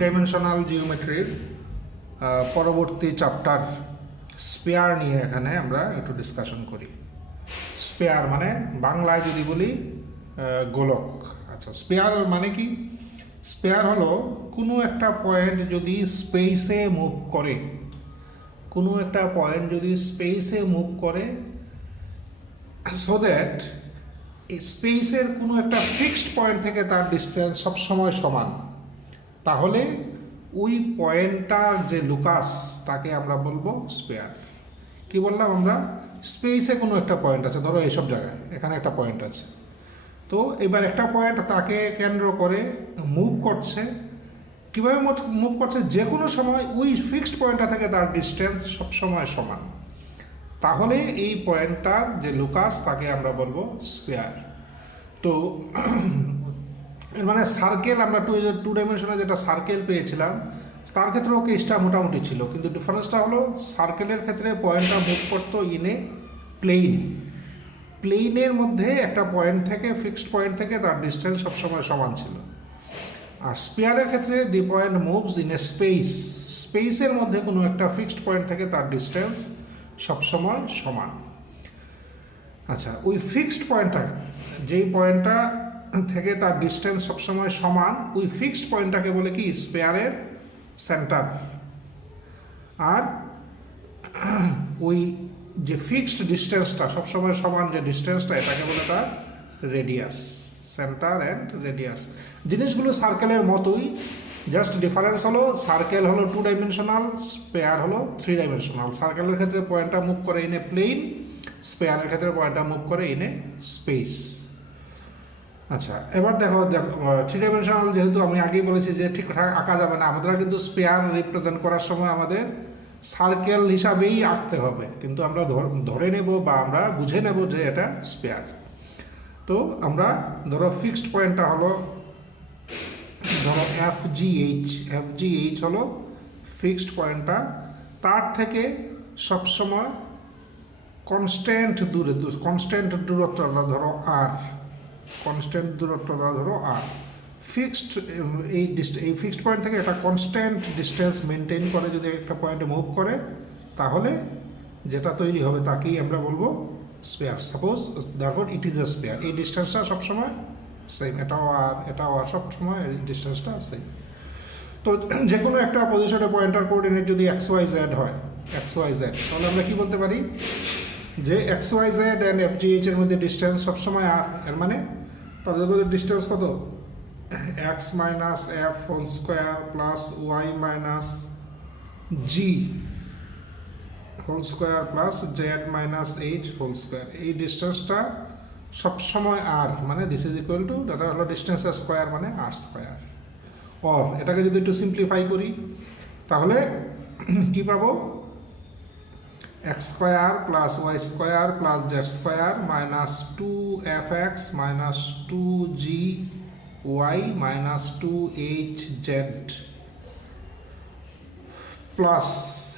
Dimensional জিওমেট্রির পরবর্তী chapter spare নিয়ে এখানে আমরা একটু ডিসকাশন করি। স্পেয়ার মানে বাংলায় যদি বলি গোলক। আচ্ছা, স্পেয়ার মানে কি? স্পেয়ার হলো কোনো একটা পয়েন্ট যদি স্পেসে মুভ করে, কোনো একটা পয়েন্ট যদি স্পেসে মুভ করে সো দ্যাট স্পেসের কোনো একটা ফিক্সড পয়েন্ট থেকে তার ডিস্টেন্স সবসময় সমান, তাহলে ওই পয়েন্টটার যে লুকাস তাকে আমরা বলবো স্পেয়ার। কি বললাম আমরা? স্পেসে কোনো একটা পয়েন্ট আছে, ধরো এইসব জায়গায় এখানে একটা পয়েন্ট আছে, তো এবার একটা পয়েন্ট তাকে কেন্দ্র করে মুভ করছে। কীভাবে মুভ করছে? যে কোনো সময় ওই ফিক্সড পয়েন্টটা থেকে তার ডিস্টেন্স সবসময় সমান, তাহলে এই পয়েন্টটার যে লুকাস তাকে আমরা বলবো স্পেয়ার। তো মানে সার্কেল, আমরা টু ডাইমেনশনে যেটা সার্কেল পেয়েছিলাম তার ক্ষেত্রেও কেসটা মোটামুটি ছিল, কিন্তু ডিফারেন্সটা হলো সার্কেলের ক্ষেত্রে পয়েন্টটা মুভ করতো ইনে প্লেন, প্লেনের মধ্যে একটা পয়েন্ট থেকে ফিক্সড পয়েন্ট থেকে তার ডিস্টেন্স সবসময় সমান ছিল। আর স্পেয়ারের ক্ষেত্রে the point moves in a space, স্পেসের মধ্যে কোনো একটা ফিক্সড পয়েন্ট থেকে তার ডিস্টেন্স সবসময় সমান। আচ্ছা, ওই ফিক্সড পয়েন্টটা, যেই পয়েন্টটা থেকে তার ডিস্টেন্স সবসময় সমান, ওই ফিক্সড পয়েন্টটাকে বলে কি? স্পেয়ারের সেন্টার। আর ওই যে ফিক্সড ডিস্টেন্সটা সবসময় সমান, যে ডিস্টেন্সটা, এটাকে বলে তার রেডিয়াস। সেন্টার অ্যান্ড রেডিয়াস জিনিসগুলো সার্কেলের মতোই, জাস্ট ডিফারেন্স হলো সার্কেল হলো টু ডাইমেনশনাল, স্পেয়ার হলো থ্রি ডাইমেনশনাল। সার্কেলের ক্ষেত্রে পয়েন্টটা মুভ করে ইন এ প্লেন, স্পেয়ারের ক্ষেত্রে পয়েন্টটা মুভ করে ইন এ স্পেস। আচ্ছা, এবার দেখো থ্রি ডাইমেনশনাল যেহেতু আমি আগেই বলেছি যে ঠিকঠাক আঁকা যাবে না, আমাদের কিন্তু স্পেয়ার রিপ্রেজেন্ট করার সময় আমাদের সার্কেল হিসাবেই আঁকতে হবে, কিন্তু আমরা ধরে নেব বা আমরা বুঝে নেব যে এটা স্পেয়ার। তো আমরা ধরো ফিক্সড পয়েন্টটা হলো ধরো এফজিএইচ হলো ফিক্সড পয়েন্টটা, তার থেকে সবসময় কনস্ট্যান্ট দূরত্বটা ধরো আর, কনস্ট্যান্ট দূরত্বটা ধরো আর। ফিক্সড এই ফিক্সড পয়েন্ট থেকে একটা কনস্ট্যান্ট ডিস্টেন্স মেনটেন করে যদি একটা পয়েন্টে মুভ করে, তাহলে যেটা তৈরি হবে তাকেই আমরা বলবো স্পেয়ার। সাপোজ তারপর ইট ইজ এ স্পেয়ার, এই ডিস্টেন্সটা সবসময় সেম, এটাও আর সবসময় এই ডিস্টেন্সটা সেম। তো যে কোনো একটা পজিশনে পয়েন্টার কোঅর্ডিনেট যদি XYZ হয়, XYZ, তাহলে আমরা কি বলতে পারি? যে XYZ অ্যান্ড FGH এর মধ্যে ডিস্টেন্স সবসময় আর, এর মানে তাদের মধ্যে ডিস্টেন্স কত? x minus F whole square plus Y minus G whole square plus Z minus H whole square. এই ডিস্টেন্সটা সবসময় আর, মানে দিস ইজ ইকুয়াল টু, এটা হলো ডিস্টেন্স স্কোয়ার মানে আর স্কোয়ার। অর এটাকে যদি একটু সিম্পলিফাই করি তাহলে কি পাবো? X square plus Y square plus Z square minus 2fx minus 2gy minus 2hz plus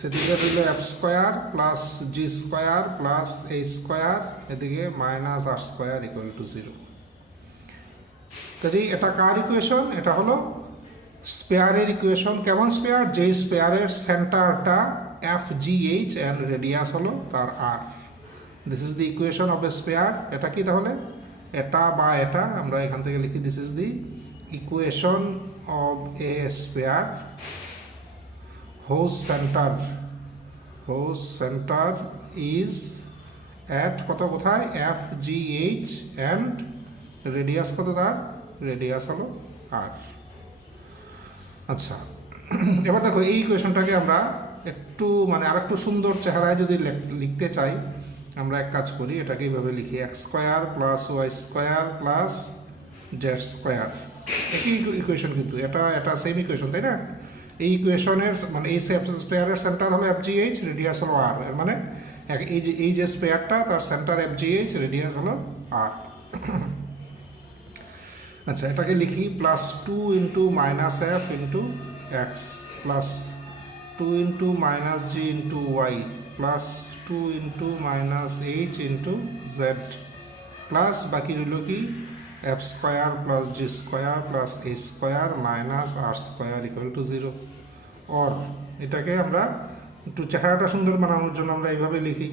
এদিকে দিলে এফ স্কোয়ার প্লাস জি স্কোয়ার প্লাস এইচ স্কোয়ার, এদিকে minus R square equal to 0। কাজে এটা কার ইকুয়েশন? এটা হলো স্পেয়ারের ইকুয়েশন। কেমন স্পেয়ার? যে স্পেয়ারের সেন্টারটা FGH অ্যান্ড রেডিয়াস হলো তার R. This is the equation of a sphere. এটা কি তাহলে? এটা বা এটা আমরা এখান থেকে লিখি, this is the equation of a spare whose center is at কোথায়? FGH and রেডিয়াস কত তার? রেডিয়াস হলো আর। আচ্ছা, এবার দেখো এই ইকুয়েশনটাকে আমরা একটু মানে আর একটু সুন্দর চেহারায় যদি লিখতে চাই, আমরা এক কাজ করি, এটাকে এইভাবে লিখি, x square plus Y square plus Z square. একই ইকুয়েশন, কিন্তু এটা সেম ইকুয়েশন, তাই না? এই ইকুয়েশনের মানে এই স্পেয়ারের সেন্টার হলো FGH, রেডিয়াস হলো আর, মানে এই যে স্পেয়ারটা তার সেন্টার FGH, রেডিয়াস হলো আর। আচ্ছা, এটাকে লিখি plus 2 into minus F into X plus 2 into minus G into Y plus 2 into minus H into Z plus বাকি রইল কি F square plus G square plus A square minus R square equal to 0। Or এটাকে আমরা একটু চেহারাটা সুন্দর বানানোর জন্য আমরা এইভাবে লিখি,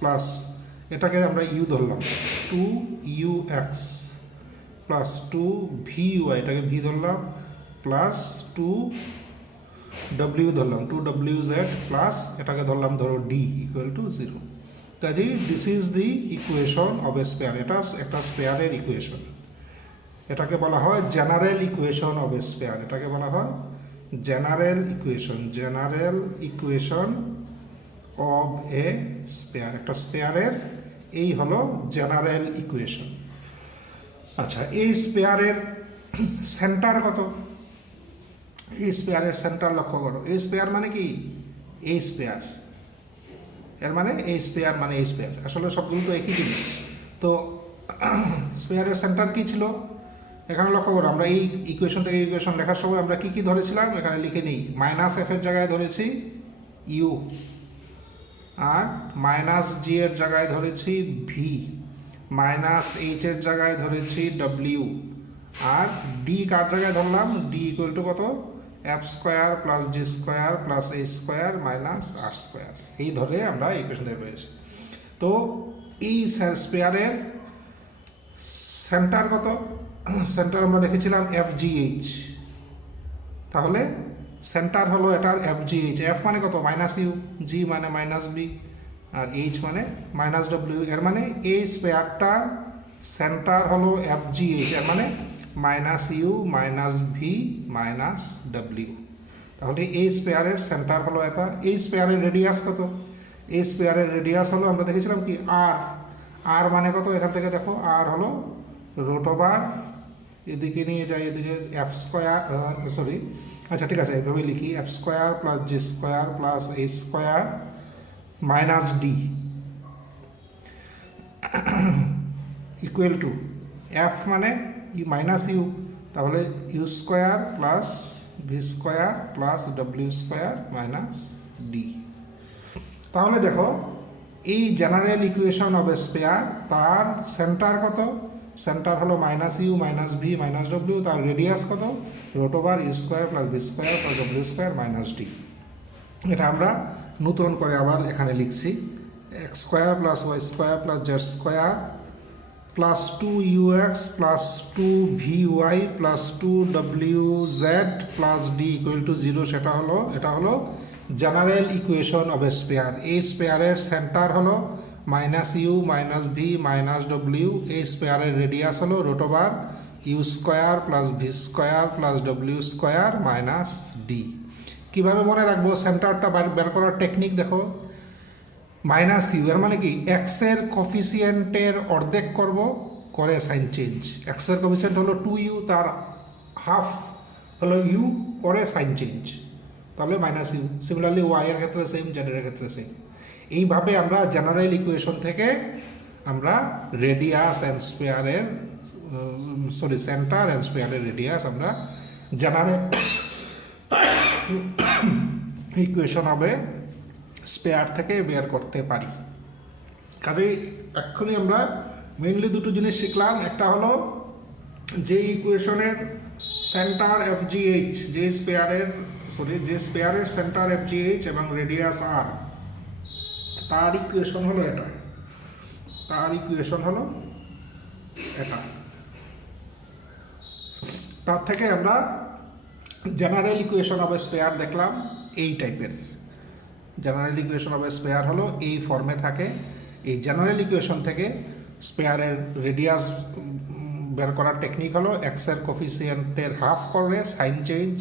প্লাস এটাকে আমরা ইউ ধরলাম 2ux প্লাস 2vy, এটাকে ভি ধরলাম, প্লাস 2w ধরলাম 2wz প্লাস এটাকে ধরলাম ধরো d ইকুয়াল টু 0। কাজেই this is the equation of a sphere. এটা একটা স্পেয়ারের ইকুয়েশন, এটাকে বলা হয় general equation of a spare. এটাকে বলা হয় general equation of a spare. একটা স্পেয়ারের এই হলো জেনারেল ইকুয়েশন। আচ্ছা, এই স্পেয়ারের সেন্টার কত? এই স্পেয়ারের সেন্টার লক্ষ্য করো। এই স্পেয়ার মানে কি? এই স্পেয়ার, এর মানে এই স্পেয়ার মানে এই স্পেয়ার, আসলে সবগুলো তো একই জিনিস। তো স্পেয়ারের সেন্টার কি ছিল এখানে লক্ষ্য করো। আমরা এই ইকুয়েশন থেকে ইকুয়েশন লেখার সময় আমরা কি কি ধরেছিলাম এখানে লিখে নিই। মাইনাস এফ এর জায়গায় ধরেছি ইউ, আর মাইনাস জি এর জায়গায় ধরেছি ভি, মাইনাস এইচ এর জায়গায় ধরেছি ডব্লিউ, আর ডি কার জায়গায় ধরলাম? ডি ইকুয়াল টু কত? এফ স্কোয়ার প্লাস জি স্কোয়ার প্লাস এ স্কোয়ার মাইনাস আর স্কোয়ার। এই ধরে আমরা ইকুয়েশন থেকে পেয়েছি। তো এই স্পেয়ারের সেন্টার কত? সেন্টার আমরা দেখেছিলাম এফ জি এইচ। তাহলে সেন্টার হলো এটার এফ জি এইচ। এফ মানে কত? মাইনাস ইউ, জি মানে মাইনাস বি, আর এইচ মানে মাইনাস ডব্লিউ। এর মানে এই স্পেয়ারটার সেন্টার হলো এফ জি এইচ, এর মানে minus you minus V minus ডব্লিউ। তাহলে এই স্পেয়ারের সেন্টার হলো এটা। এই স্পেয়ারের রেডিয়াস কত? এই স্পেয়ারের রেডিয়াস হলো আমরা দেখেছিলাম কি আর। আর মানে কত? এখান থেকে দেখো, আর হলো রুট ওভার, এদিকে নিয়ে যাই এদিকে এফ স্কোয়ার, সরি আচ্ছা ঠিক আছে এইভাবে লিখি, f square plus G square plus A square minus d equal to f মানে মাইনাস ইউ, তাহলে u square plus v square plus ডব্লিউ স্কোয়ার মাইনাস ডি। তাহলে দেখো এই general equation of a sphere, তার সেন্টার কত? সেন্টার হলো minus you minus V minus ডব্লিউ, তার রেডিয়াস কত? Root over u square plus v square plus ডব্লিউ স্কোয়ার মাইনাস ডি। এটা আমরা নতুন করে আবার এখানে লিখছি, x square plus Y square plus Z square plus 2ux plus 2vy plus 2wz plus d equal to 0। সেটা হলো, এটা হলো general equation of a sphere. এই স্পেয়ারের সেন্টার হলো minus you minus V minus ডব্লিউ। এই স্পেয়ারের রেডিয়াস হলো root over u square plus v square plus ডব্লিউ স্কোয়ার মাইনাস ডি। কীভাবে মনে রাখবো সেন্টারটা বের করার টেকনিক দেখো। মাইনাস ইউ এর মানে কি? এক্সের কফিসিয়েন্টের অর্ধেক করব, করে সাইন চেঞ্জ। এক্সের কফিসিয়েন্ট হলো 2u, তার হাফ হলো ইউ, করে সাইন চেঞ্জ, তাহলে মাইনাস ইউ। সিমিলারলি ওয়াই এর ক্ষেত্রে সেম, জেড এর ক্ষেত্রে সেম। এইভাবে আমরা জেনারেল ইকুয়েশন থেকে আমরা রেডিয়াস অ্যান্ড স্পেয়ারের সেন্টার অ্যান্ড স্পেয়ারের রেডিয়াস আমরা জেনারেল ইকুয়েশন হবে স্পেয়ার থেকে বের করতে পারি। কাজেই এক্ষুনি আমরা মেইনলি দুটো জিনিস শিখলাম। একটা হলো যে ইকুয়েশনের সেন্টার এফ জি এইচ, যে স্পেয়ারের সেন্টার এফ জি এইচ এবং রেডিয়াস আর, তার ইকুয়েশন হলো এটা, তার ইকুয়েশন হলো এটা। তার থেকে আমরা general equation of a spare দেখলাম এই টাইপের। General equation of a spare হলো এই ফর্মে থাকে। এই জেনারেল ইকুয়েশন থেকে স্পেয়ারের রেডিয়াস বের করার টেকনিক হলো এক্সের কোফিসিয়েন্টের হাফ করে সাইন চেঞ্জ,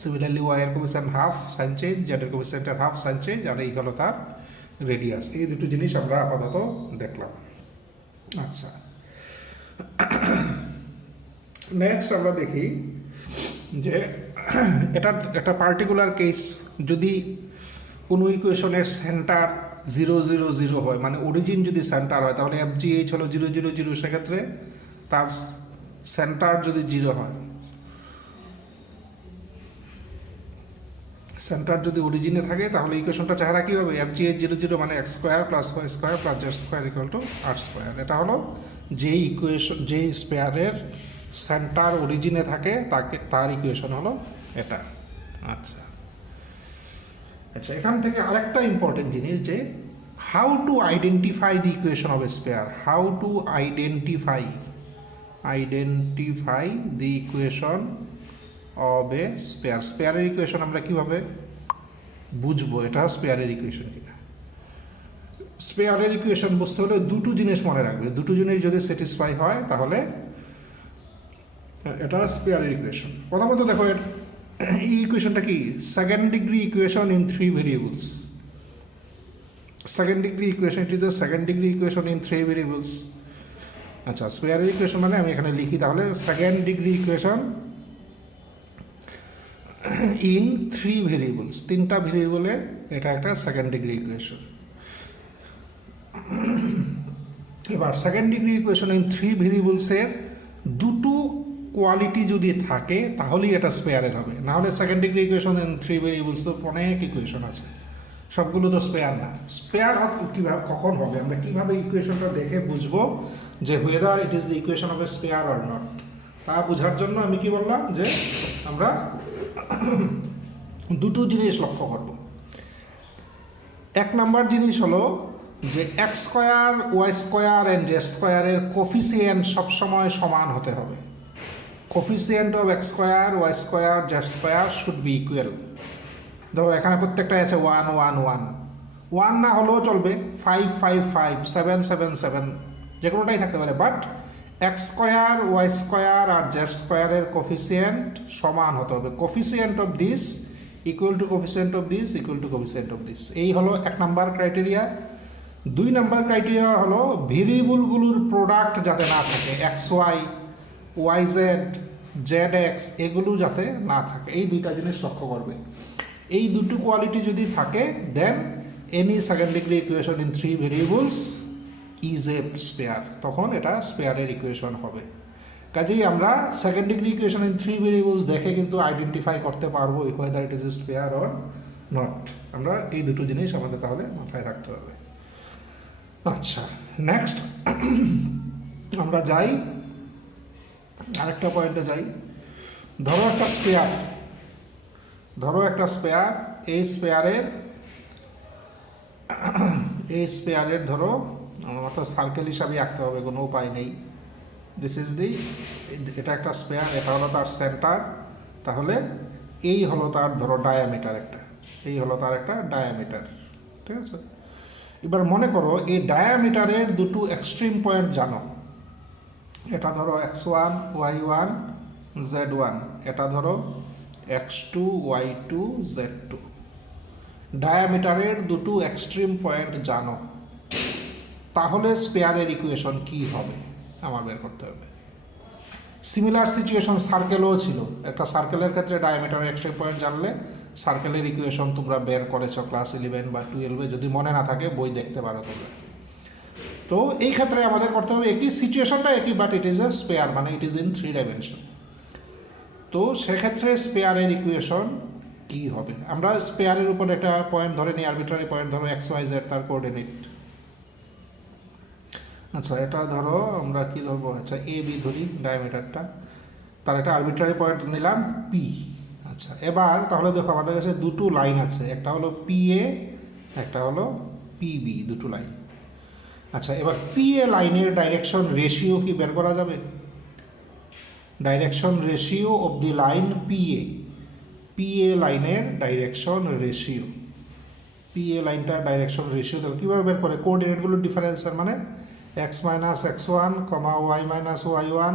সিমিলারলি ওয়াই এর coefficient half sign change, Z এর কোফিসিয়েন্টের হাফ সাইন চেঞ্জ, আর এই হলো তার রেডিয়াস। এই দুটো জিনিস আমরা আপাতত দেখলাম। আচ্ছা, নেক্সট আমরা দেখি যে এটার একটা পার্টিকুলার কেস, যদি কোনো ইকুয়েশনের সেন্টার 0 0 0 হয়, মানে অরিজিন যদি সেন্টার হয়, তাহলে এফ জি এইচ হলো 0 0 0। সেক্ষেত্রে তার সেন্টার যদি 0 হয়, সেন্টার যদি অরিজিনে থাকে, তাহলে ইকুয়েশনটা চেহারা কী হবে? এফ জি এইচ 0 0 মানে x square plus Y square plus Z square equal to r square. এটা হলো যে ইকুয়েশন, যে স্পেয়ারের সেন্টার অরিজিনে থাকে তার ইকুয়েশন হলো এটা। আচ্ছা আচ্ছা, এখান থেকে আরেকটা ইম্পর্টেন্ট জিনিস, যে how to identify the equation of a sphere. How to identify the equation of a sphere. স্পেয়ারের ইকুয়েশন আমরা কিভাবে বুঝবো এটা স্পেয়ারের ইকুয়েশন কিনা? স্পেয়ারের ইকুয়েশন বুঝতে হলে দুটো জিনিস মনে রাখবে, দুটো জিনিস যদি স্যাটিসফাই হয় তাহলে এটা স্পেয়ারের ইকুয়েশন। প্রথমত দেখো এই ইকুয়েশনটা কি, second degree equation in 3 variables. Second degree equation, it is A second degree equation in 3 variables. আচ্ছা, স্পেয়ারের ইকুয়েশন মানে আমি এখানে লিখি তাহলে second degree equation in 3 variables, 3টা ভেরিয়েবলে এটা একটা সেকেন্ড ডিগ্রি ইকুয়েশন। এবার সেকেন্ড ডিগ্রি ইকুয়েশন ইন 3 ভেরিয়েবলসের দুটো কোয়ালিটি যদি থাকে তাহলেই এটা স্পেয়ারের হবে, না হলে second degree equation in 3 variables তো অনেক ইকুয়েশন আছে, সবগুলো তো স্পেয়ার না। স্পেয়ার কীভাবে কখন হবে, আমরা কীভাবে ইকুয়েশনটা দেখে বুঝবো যে হুয়েদার ইট is the equation of a spare or not, তা বোঝার জন্য আমি কি বললাম যে আমরা দুটো জিনিস লক্ষ্য করব। এক নাম্বার জিনিস হলো যে x square, y square and z স্কোয়ারের কোফিসিয়েন্ট সবসময় সমান হতে হবে। Coefficient of x square, y square, z square should be equal. ধরো এখানে প্রত্যেকটা আছে 1 1 1, 1 না হলেও চলবে, 5 5 5, 7 7 7, যে কোনোটাই থাকতে পারে, but x square, y square আর জেড স্কোয়ারের কোফিসিয়েন্ট সমান হতে হবে। Coefficient of this equal to coefficient of this equal to coefficient of this, এই হলো এক নাম্বার ক্রাইটেরিয়া। 2 নাম্বার ক্রাইটেরিয়া হলো ভেরিয়েবলগুলোর প্রোডাক্ট যাতে না থাকে, x y, y z, z x, এগুলো যাতে না থাকে, এই দুইটা জিনিস লক্ষ্য করবে। এই দুটো কোয়ালিটি যদি থাকে than any second degree equation in 3 variables is a spare, তখন এটা স্পেয়ারের ইকুয়েশন হবে। কাজেই আমরা second degree equation in 3 variables দেখে কিন্তু আইডেন্টিফাই করতে পারবো whether it is a spare or not। আমরা এই দুটো জিনিস আমাদের তাহলে মাথায় রাখতে হবে। আচ্ছা, নেক্সট আমরা যাই আরেকটা পয়েন্টে যাই। ধরো একটা স্পেয়ার, এই স্পেয়ারের ধরো আমার তো সার্কেল হিসাবে আঁকতে হবে, কোনো উপায় নেই। দিস ইজ দি, এটা একটা স্পেয়ার, এটা হলো তার সেন্টার, তাহলে এই হলো তার ধরো ডায়ামিটার একটা, এই হলো তার একটা ডায়ামিটার, ঠিক আছে। এবার মনে করো এই ডায়ামিটারের দুটো এক্সট্রিম পয়েন্ট জানো, এটা ধরো x1 y1 z1, এটা ধরো x2 y2 z2। ডায়ামিটারের দুটো এক্সট্রিম পয়েন্ট জানো, তাহলে স্পেয়ারের ইকুয়েশন কি হবে আমার বের করতে হবে। সিমিলার সিচুয়েশন সার্কেলও ছিল, একটা সার্কেলের ক্ষেত্রে ডায়ামিটারের এক্সট্রিম পয়েন্ট জানলে সার্কেলের ইকুয়েশন তোমরা বের করেছো ক্লাস 11 বা 12-এ, যদি মনে না থাকে বই দেখতে পারো তোমরা। তো এই ক্ষেত্রে আমাদের করতে হবে একই সিচুয়েশনটা একই, but it is A spare, মানে ইট ইজ ইন 3 ডাইমেনশন। তো সেক্ষেত্রে স্পেয়ারের ইকুয়েশন কি হবে, আমরা স্পেয়ারের উপর একটা পয়েন্ট ধরে নিই, আরবিট্রারি পয়েন্ট ধরো এক্স ওয়াই জেড, তার কোঅর্ডিনেট। আচ্ছা, এটা ধরো আমরা কি ধরবো, আচ্ছা এ বি ধরি ডায়ামিটারটা, তার একটা আরবিট্রারি পয়েন্ট নিলাম পি। আচ্ছা, এবার তাহলে দেখো আমাদের কাছে দুটো লাইন আছে, একটা হলো পি এ, একটা হলো পি বি, দুটো লাইন। আচ্ছা, এবার পি এ লাইনের ডাইরেকশন রেশিও কি বের করা যাবে? Direction ratio of the line P A লাইনের ডাইরেকশন রেশিও, পি এ লাইনটার ডাইরেকশন রেশিও দেখো কীভাবে বের করে, কোঅর্ডিনেটগুলো ডিফারেন্সের মানে x minus x1, y minus y1,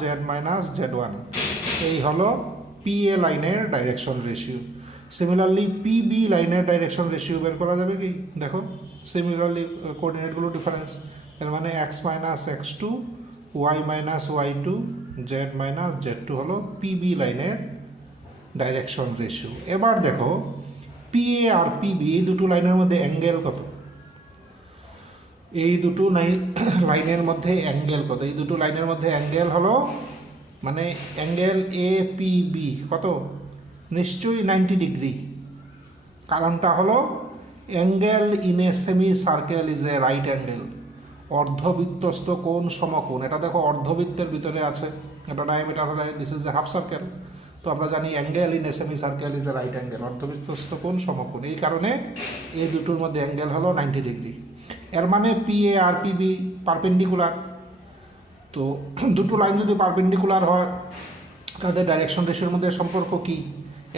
z minus z1, এই হলো পি এ লাইনের direction ratio. Similarly P B লাইনের ডাইরেকশন রেশিও বের করা যাবে কি, দেখো সিমিলারলি কোঅর্ডিনেটগুলো ডিফারেন্স, এর মানে x minus x2, y minus y2, z minus z2 হলো পি বি লাইনের ডাইরেকশন রেশিও। এবার দেখো পি এ আর পি বি এই দুটো লাইনের মধ্যে অ্যাঙ্গেল কত, এই দুটো লাইনের মধ্যে অ্যাঙ্গেল কত, এই দুটো লাইনের মধ্যে অ্যাঙ্গেল হলো মানে অ্যাঙ্গেল এ পি বি কত, নিশ্চয়ই 90 ডিগ্রি। কারণটা হলো angle in a semicircle is a right angle, অর্ধবৃত্তস্থ কোণ সমকোণ, এটা দেখো অর্ধবৃত্তের ভিতরে আছে, এটা ডায়ামিটার হলে this is a half circle. তো আমরা জানি angle in a semicircle is a right angle, অর্ধবৃত্তস্থ কোণ সমকোণ, এই কারণে এই দুটোর মধ্যে অ্যাঙ্গেল হলো 90 ডিগ্রি। এর মানে পি এ আর পি বি পারপেন্ডিকুলার। তো দুটো লাইন যদি পারপেন্ডিকুলার হয় তাদের ডাইরেকশন রেশিওর মধ্যে সম্পর্ক কি?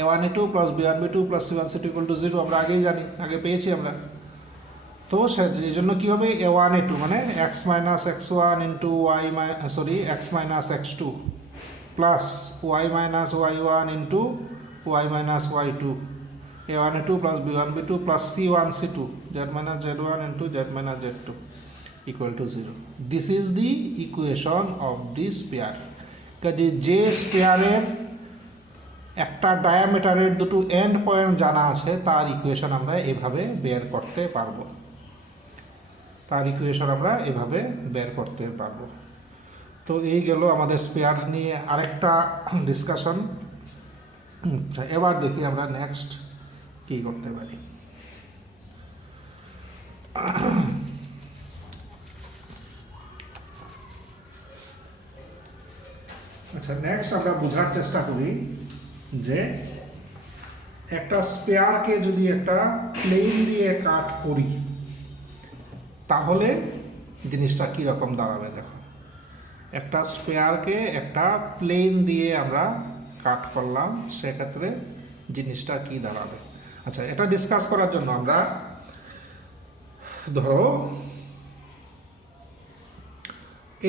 A1A2 plus B1B2 plus C1C2 equal to 0, আমরা আগেই জানি, আগে পেয়েছি আমরা। তো এই জন্য কী হবে, A1A2 মানে x minus x1 into x minus x2 plus y minus y1 into y minus y2, A1A2 plus B1B2 plus C1C2 z minus z1 into z minus z2 equal to 0. This is the equation of this pair. কাজে যে স্পেয়ারের একটা ডায়ামিটারের দুটো end point জানা আছে তার equation আমরা এভাবে বের করতে পারবো, তো এই গেল আমাদের স্পেয়ার নিয়ে আরেকটা ডিসকাশন। এবার দেখি আমরা নেক্সট কি করতে পারি। আচ্ছা, নেক্সট আমরা বোঝার চেষ্টা করি যে একটা স্পেয়ারকে যদি একটা প্লেন দিয়ে কাট করি তাহলে জিনিসটা কি রকম দাঁড়াবে। দেখো, একটা স্পেয়ারকে একটা প্লেন দিয়ে আমরা কাট করলাম, সেক্ষেত্রে জিনিসটা কি দাঁড়াবে। আচ্ছা, এটা ডিসকাস করার জন্য আমরা ধরো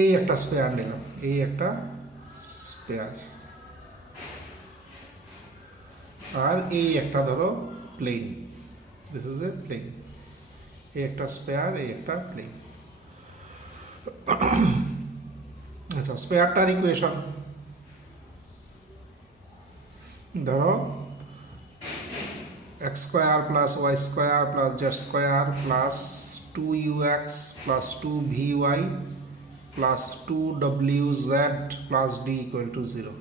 এই একটা স্পেয়ার নিলাম, এই একটা স্পেয়ার, আর এই একটা ধরো plane, this is a plane, এই একটা স্পেয়ার, এই একটা প্লেন। আচ্ছা, স্পেয়ারটার ইকুয়েশন ধরো X square plus Y square plus Z square plus 2ux plus 2vy plus 2wz plus d equal to 0।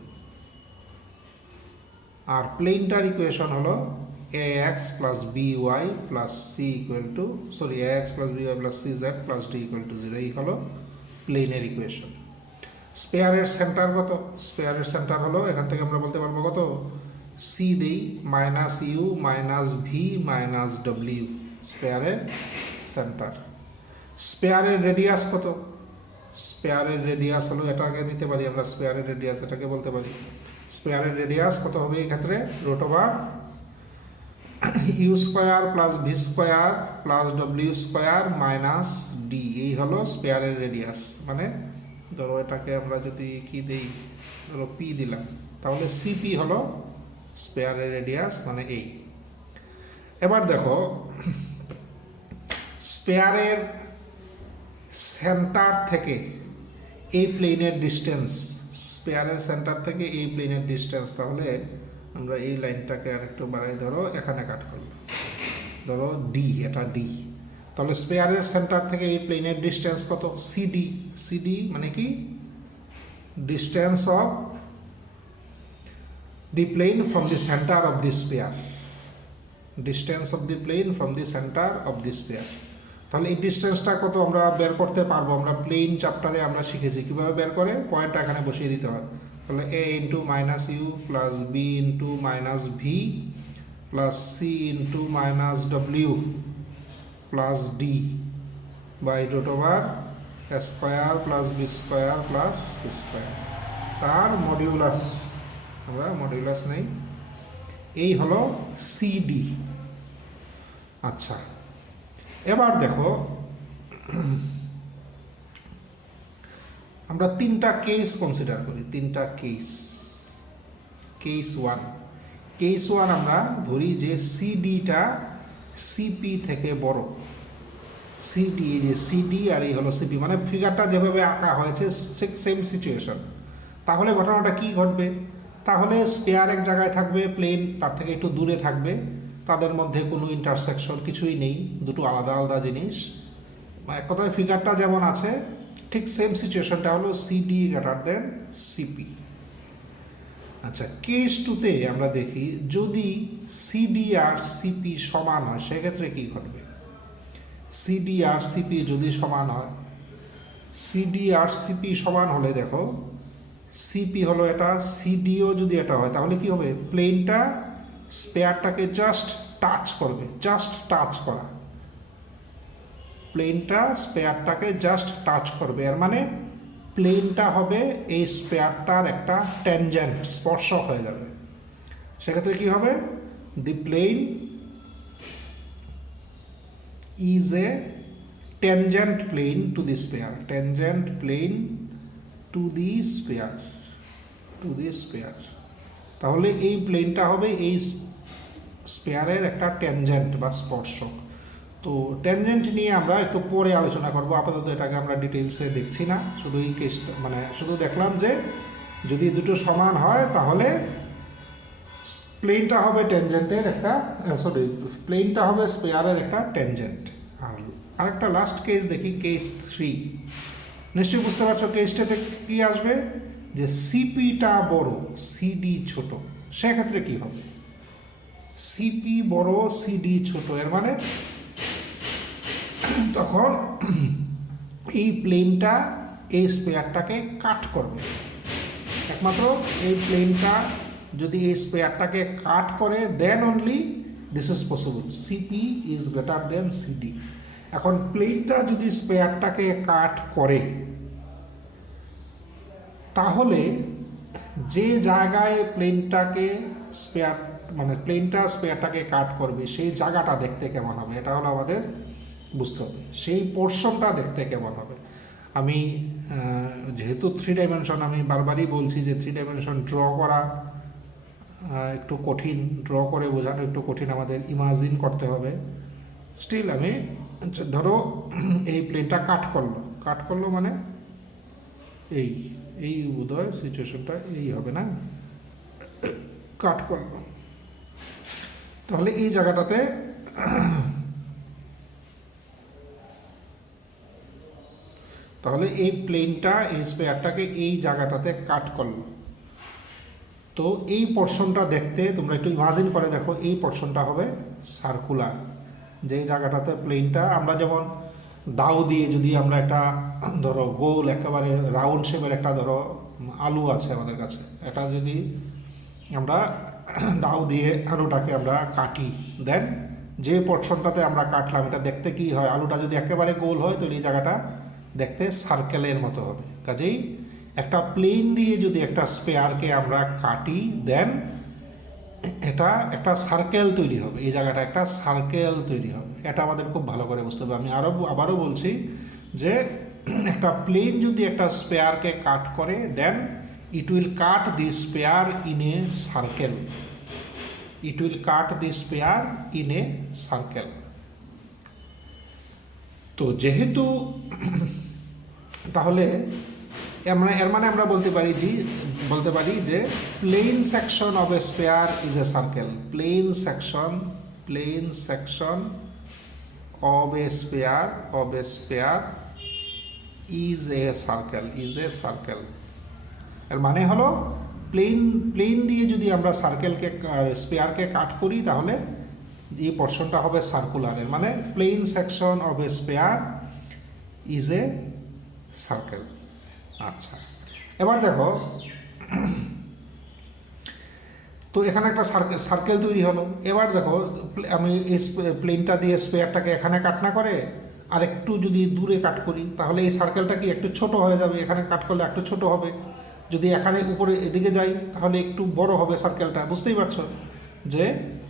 আর প্লেনটার ইকুয়েশন হলো ax plus by plus c equal to ax plus by plus cz plus d equal to 0। এই হলো প্লেনের equation. স্পেয়ারের centre কত? স্পেয়ারের centre হলো, এখান থেকে আমরা বলতে পারবো কত, c দেই minus you minus V minus W, স্পেয়ারের সেন্টার। স্পেয়ারের রেডিয়াস কত? স্পেয়ারের রেডিয়াস হলো, এটাকে দিতে পারি আমরা, স্পেয়ারের রেডিয়াস এটাকে বলতে পারি। স্পেয়ারের রেডিয়াস কত হবে এই ক্ষেত্রে, root over u square plus v square plus ডব্লিউ স্কোয়ার মাইনাস ডি, এই হলো স্পেয়ারের রেডিয়াস। মানে ধরো এটাকে আমরা যদি কি দিই, ধরো পি দিলাম, তাহলে সিপি হলো স্পেয়ারের রেডিয়াস, মানে এই। এবার দেখো স্পেয়ারের সেন্টার থেকে এই প্লেনের ডিস্টেন্স, স্পেয়ারের সেন্টার থেকে এই প্লেনের ডিস্টেন্স, তাহলে আমরা এই লাইনটাকে আরেকটু বাড়াই, ধরো এখানে কাট করলাম, ধরো ডি, এটা ডি, তাহলে স্পেয়ারের সেন্টার থেকে এই প্লেনের ডিস্টেন্স কত, সিডি। সিডি মানে কি, distance of the plane from the center of this sphere, distance of the plane from the center of this sphere। তাহলে এই ডিস্টেন্সটা কত আমরা বের করতে পারবো, আমরা প্লেন চ্যাপ্টারে আমরা শিখেছি কিভাবে বের করে, পয়েন্টটা এখানে বসিয়ে দিতে হয়। তাহলে a into minus u plus b into minus v plus c into minus ডব্লিউ plus d by root over a square plus b square plus c square, তার মডিউলাস, আমরা মডিউলাস নেই, এই হলো সিডি। আচ্ছা, এবার দেখো আমরা তিনটা কেস কনসিডার করি, তিনটা কেস। কেস ওয়ান আমরা ধরি যে সিডিটা সিপি থেকে বড়, সিডি, এই যে সিডি আর এই হলো সিপি, মানে ফিগারটা যেভাবে আঁকা হয়েছে সেম সিচুয়েশন। তাহলে ঘটনাটা কি ঘটবে, তাহলে স্পেয়ার এক জায়গায় থাকবে, প্লেন তার থেকে একটু দূরে থাকবে, তাদের মধ্যে কোনো ইন্টারসেকশন কিছুই নেই, দুটো আলাদা আলাদা জিনিস। এক কথায় ফিগারটা যেমন আছে ঠিক সেম সিচুয়েশনটা হলো সিডি গ্রেটার দেন সিপি। আচ্ছা, কেস টুতে আমরা দেখি যদি সিডি আর সিপি সমান হয় সেক্ষেত্রে কি ঘটবে। সিডি আর সিপি যদি সমান হয় সিডি আর সিপি সমান হলে দেখো সিপি হলো এটা, সিডিও যদি এটা হয় তাহলে কি হবে, প্লেনটা স্পেয়ারটাকে জাস্ট টাচ করবে, জাস্ট টাচ করা, প্লেনটা স্পেয়ারটাকে জাস্ট টাচ করবে, এর মানে প্লেনটা হবে এই স্পেয়ারটার একটা ট্যানজেন্ট, স্পর্শক হয়ে যাবে। সেক্ষেত্রে কি হবে, the plane is a tangent plane to the sphere, tangent plane to the sphere, to the sphere। তাহলে এই প্লেনটা হবে এই স্পেয়ারের একটা ট্যানজেন্ট বা স্পর্শক। তো ট্যানজেন্ট নিয়ে আমরা একটু পরে আলোচনা করব, আপাতত এটাকে আমরা ডিটেলসে দেখছি না, শুধু এই কেসটা মানে শুধু দেখলাম যে যদি দুটো সমান হয় তাহলে প্লেনটা হবে ট্যানজেন্টের একটা, সরি প্লেনটা হবে স্পেয়ারের একটা ট্যানজেন্ট। আর একটা লাস্ট কেস দেখি, কেস 3। নিশ্চয়ই বুঝতে পারছো কেসটাতে কি আসবে, যে সিপিটা বড় সিডি ছোট, সেক্ষেত্রে কি হবে, সিপি বড় সিডি ছোট, এর মানে তখন এই প্লেনটা এই স্পেয়ারটাকে কাট করবে। একমাত্র এই প্লেনটা যদি এই স্পেয়ারটাকে কাট করে, then only this is possible, CP is greater than CD. এখন প্লেনটা যদি স্পেয়ারটাকে কাট করে, তাহলে যে জায়গায় প্লেনটাকে স্পেয়ার মানে প্লেনটা স্পেয়ারটাকে কাট করবে সেই জায়গাটা দেখতে কেমন হবে, এটা হলো আমাদের বুঝতে হবে, সেই পোর্শনটা দেখতে কেমন হবে। আমি যেহেতু 3 ডাইমেনশন, আমি বারবারই বলছি যে 3 ডাইমেনশন ড্র করা একটু কঠিন, ড্র করে বোঝানো একটু কঠিন, আমাদের ইমাজিন করতে হবে। স্টিল আমি ধরো এই প্লেনটা কাট করলো মানে এই বোধহয় সিচুয়েশনটা এই হবে না, কাট করলো, তাহলে এই জায়গাটাতে তাহলে এই প্লেনটা এই স্পেয়ারটাকে এই জায়গাটাতে কাট করলো। তো এই পোর্শনটা দেখতে তোমরা একটু ইমাজিন করে দেখো, এই পোর্শনটা হবে সার্কুলার, যেই জায়গাটাতে প্লেনটা আমরা যেমন দাও দিয়ে যদি আমরা একটা ধরো গোল একেবারে রাউন্ড শেপের একটা ধরো আলু আছে আমাদের কাছে, এটা যদি আমরা দাও দিয়ে আলুটাকে আমরা কাটি, দেন যে পোর্শনটাতে আমরা কাটলাম এটা দেখতে কি হয়, আলুটা যদি একেবারে গোল হয় তো এই জায়গাটা দেখতে সার্কেলের মতো হবে। কাজেই একটা প্লেন দিয়ে যদি একটা স্পেয়ারকে আমরা কাটি, দেন এটা একটা সার্কেল তৈরি হবে, এই জায়গাটা একটা সার্কেল তৈরি হবে, এটা আমাদের খুব ভালো করে বুঝতে হবে। আমি আবারও বলছি যে একটা প্লেন যদি একটা স্পেয়ারকে কাট করে, then it will cut the sphere in a circle, it will cut the sphere in a circle. তো যেহেতু তাহলে এর মানে আমরা বলতে পারি যে plane section of a sphere is a circle, plane section of a sphere is a circle. এর মানে হলো প্লেন দিয়ে যদি আমরা স্পেয়ারকে কাট করি, তাহলে এই পোর্শনটা হবে সার্কুলার, এর মানে plane section of a sphere is a circle. আচ্ছা, এবার দেখো, তো এখানে একটা সার্কেল তৈরি হলো। এবার দেখো আমি এই প্লেনটা দিয়ে স্পেয়ারটাকে এখানে কাট না করে আর একটু যদি দূরে কাট করি, তাহলে এই সার্কেলটা কি একটু ছোট হয়ে যাবে, এখানে কাট করলে একটু ছোট হবে, যদি এখানে উপরে এদিকে যাই তাহলে একটু বড় হবে সার্কেলটা। বুঝতেই পারছো যে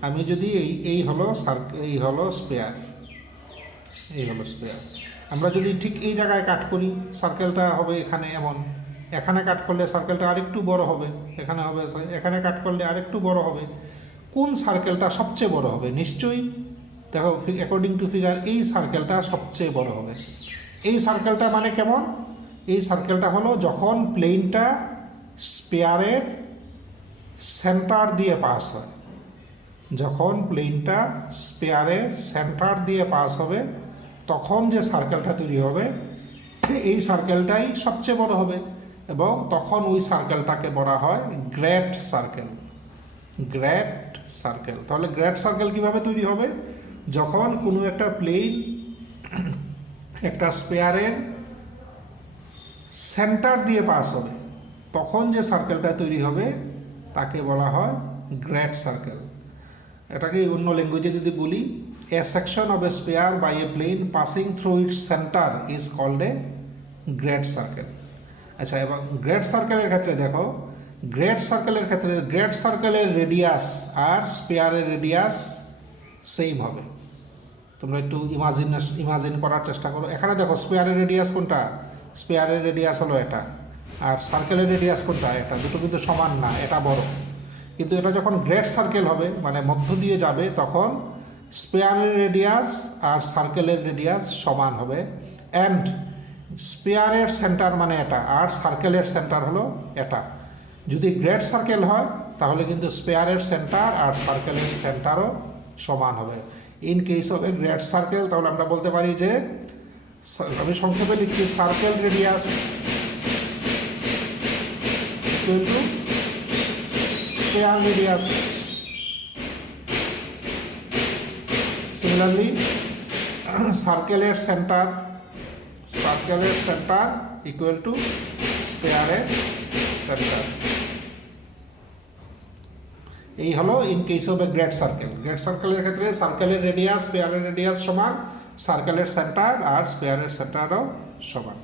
আমি যদি এই হলো স্পেয়ার, আমরা যদি ঠিক এই জায়গায় কাট করি, সার্কেলটা হবে এখানে এমন, এখানে কাট করলে সার্কেলটা আরেকটু বড় হবে, এখানে কাট করলে আরেকটু বড় হবে। কোন সার্কেলটা সবচেয়ে বড় হবে? নিশ্চয়ই দেখো, অ্যাকর্ডিং টু ফিগার এই সার্কেলটা সবচেয়ে বড় হবে। এই সার্কেলটা মানে কেমন? এই সার্কেলটা হলো যখন প্লেনটা স্পেয়ারের সেন্টার দিয়ে পাস হয়, যখন প্লেনটা স্পেয়ারের সেন্টার দিয়ে পাস হবে, তখন যে সার্কেলটা তৈরি হবে এই সার্কেলটাই সবচেয়ে বড় হবে, এবং তখন ওই সার্কেলটাকে বলা হয় গ্রেট সার্কেল। তাহলে গ্রেট সার্কেল কিভাবে তৈরি হবে? যখন কোনো একটা প্লেন একটা স্পেয়ারের সেন্টার দিয়ে পাস হবে, তখন যে সার্কেলটা তৈরি হবে তাকে বলা হয় গ্রেট সার্কেল। এটাকে অন্য ল্যাঙ্গুয়েজে যদি বলি, a section of a sphere by a plane passing through its centre is called a great circle. আচ্ছা, এবং গ্রেট সার্কেলের ক্ষেত্রে দেখো, গ্রেট সার্কেলের ক্ষেত্রে গ্রেট সার্কেলের রেডিয়াস আর স্পেয়ারের রেডিয়াস সেম হবে। তোমরা একটু ইমাজিন করার চেষ্টা করো। এখানে দেখো স্পেয়ারের রেডিয়াস কোনটা, স্পেয়ারের রেডিয়াস হলো এটা, আর সার্কেলের রেডিয়াস কোনটা, এটা। দুটো কিন্তু সমান না, এটা বড়। কিন্তু এটা যখন গ্রেট সার্কেল হবে, মানে মধ্য দিয়ে যাবে, তখন স্পেয়ারের রেডিয়াস আর সার্কেলের রেডিয়াস সমান হবে। অ্যান্ড স্পেয়ারের সেন্টার মানে এটা, আর সার্কেলের সেন্টার হলো এটা। যদি গ্রেট সার্কেল হয় তাহলে কিন্তু স্পেয়ারের সেন্টার আর সার্কেলের সেন্টারও সমান হবে। In case of A great circle, তাহলে আমরা বলতে পারি যে, আমি সংক্ষেপে লিখছি, circle radius equal to spare radius. Similarly সার্কেলের সেন্টার ইকুয়াল টু স্পেয়ারের সেন্টার। এই হলো in case of A great circle. Great সার্কেলের ক্ষেত্রে সার্কেলের রেডিয়াস স্পেয়ারের রেডিয়াস সমান, সার্কেলের সেন্টার আর স্পেয়ারের সেন্টারও সমান।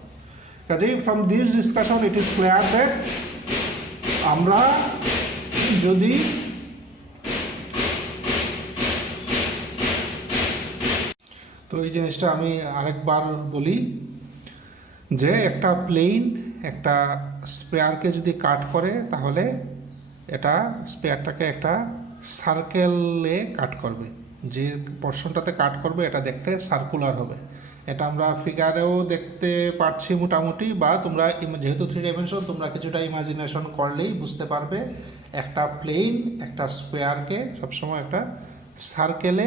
কাজেই from this discussion it is clear that আমরা যদি তো এই জিনিসটা আমি আরেকবার বলি যে, একটা প্লেন একটা স্পেয়ারকে যদি কাট করে, তাহলে এটা স্পেয়ারটাকে একটা সার্কেলে কাট করবে। যে পোর্শনটাতে কাট করবে এটা দেখতে সার্কুলার হবে। এটা আমরা ফিগারেও দেখতে পাচ্ছি মোটামুটি, বা তোমরা যেহেতু 3 ডাইমেনশন, তোমরা কিছুটা ইমাজিনেশন করলেই বুঝতে পারবে। একটা প্লেন একটা স্পেয়ারকে সবসময় একটা সার্কেলে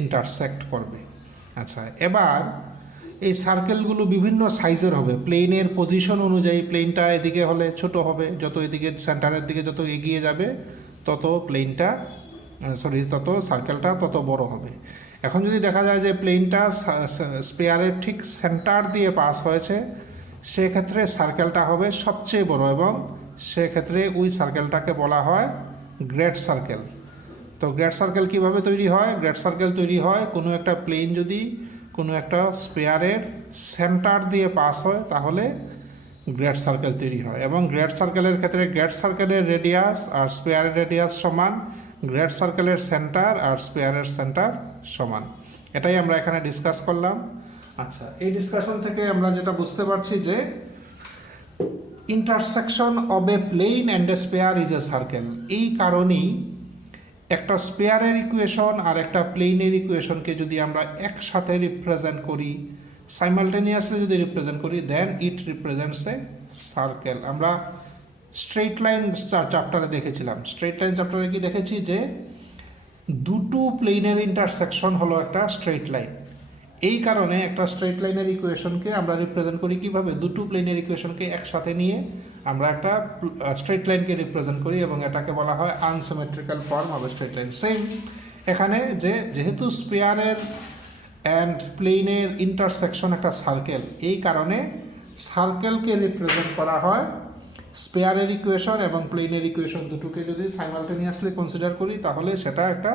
ইন্টারসেক্ট করবে। আচ্ছা, এবার এই সার্কেলগুলো বিভিন্ন সাইজের হবে। প্লেনের পজিশন অনুযায়ী প্লেনটা এদিকে হলে ছোট হবে, যত এদিকে সেন্টারের দিকে যত এগিয়ে যাবে তত তত সার্কেলটা তত বড় হবে। এখন যদি দেখা যায় যে প্লেনটা স্পেয়ারের ঠিক সেন্টার দিয়ে পাস হয়েছে, সেক্ষেত্রে সার্কেলটা হবে সবচেয়ে বড়, এবং সেক্ষেত্রে ওই সার্কেলটাকে বলা হয় গ্রেট সার্কেল। তো গ্রেট সার্কেল কীভাবে তৈরি হয়? গ্রেট সার্কেল তৈরি হয় কোনো একটা প্লেন যদি কোনো একটা স্পেয়ারের সেন্টার দিয়ে পাস হয়, তাহলে গ্রেট সার্কেল তৈরি হয়। এবং গ্রেট সার্কেলের ক্ষেত্রে গ্রেট সার্কেলের রেডিয়াস আর স্পেয়ারের রেডিয়াস সমান, গ্রেট সার্কেলের সেন্টার আর স্পেয়ারের সেন্টার সমান। এটাই আমরা এখানে ডিসকাস করলাম। আচ্ছা, এই ডিসকাশন থেকে আমরা যেটা বুঝতে পারছি যে, intersection of a plain and a sphere is a circle. এই কারণেই একটা স্পেয়ারের ইকুয়েশন আর একটা প্লেনের ইকুয়েশনকে যদি আমরা একসাথে রিপ্রেজেন্ট করি, সাইমালটেনিয়াসলি যদি রিপ্রেজেন্ট করি, দেন ইট রিপ্রেজেন্টস এ সার্কেল। আমরা স্ট্রেট লাইন চ্যাপ্টারে দেখেছিলাম। স্ট্রেট লাইন চ্যাপ্টারে কি দেখেছি যে, দুটো প্লেনের ইন্টারসেকশন হলো একটা স্ট্রেট লাইন। এই কারণে একটা স্ট্রেট লাইনের ইকুয়েশনকে আমরা রিপ্রেজেন্ট করি কিভাবে? দুটো প্লেনের ইকুয়েশনকে একসাথে নিয়ে আমরা একটা স্ট্রেট লাইনকে রিপ্রেজেন্ট করি, এবং এটাকে বলা হয় unsymmetrical form of straight line. Same এখানে যেহেতু স্পেয়ারের অ্যান্ড প্লেনের ইন্টারসেকশন একটা সার্কেল, এই কারণে সার্কেলকে রিপ্রেজেন্ট করা হয় স্পেয়ারের ইকুয়েশন এবং প্লেনের ইকুয়েশন দুটোকে যদি সাইমালটেনিয়াসলি কনসিডার করি, তাহলে সেটা একটা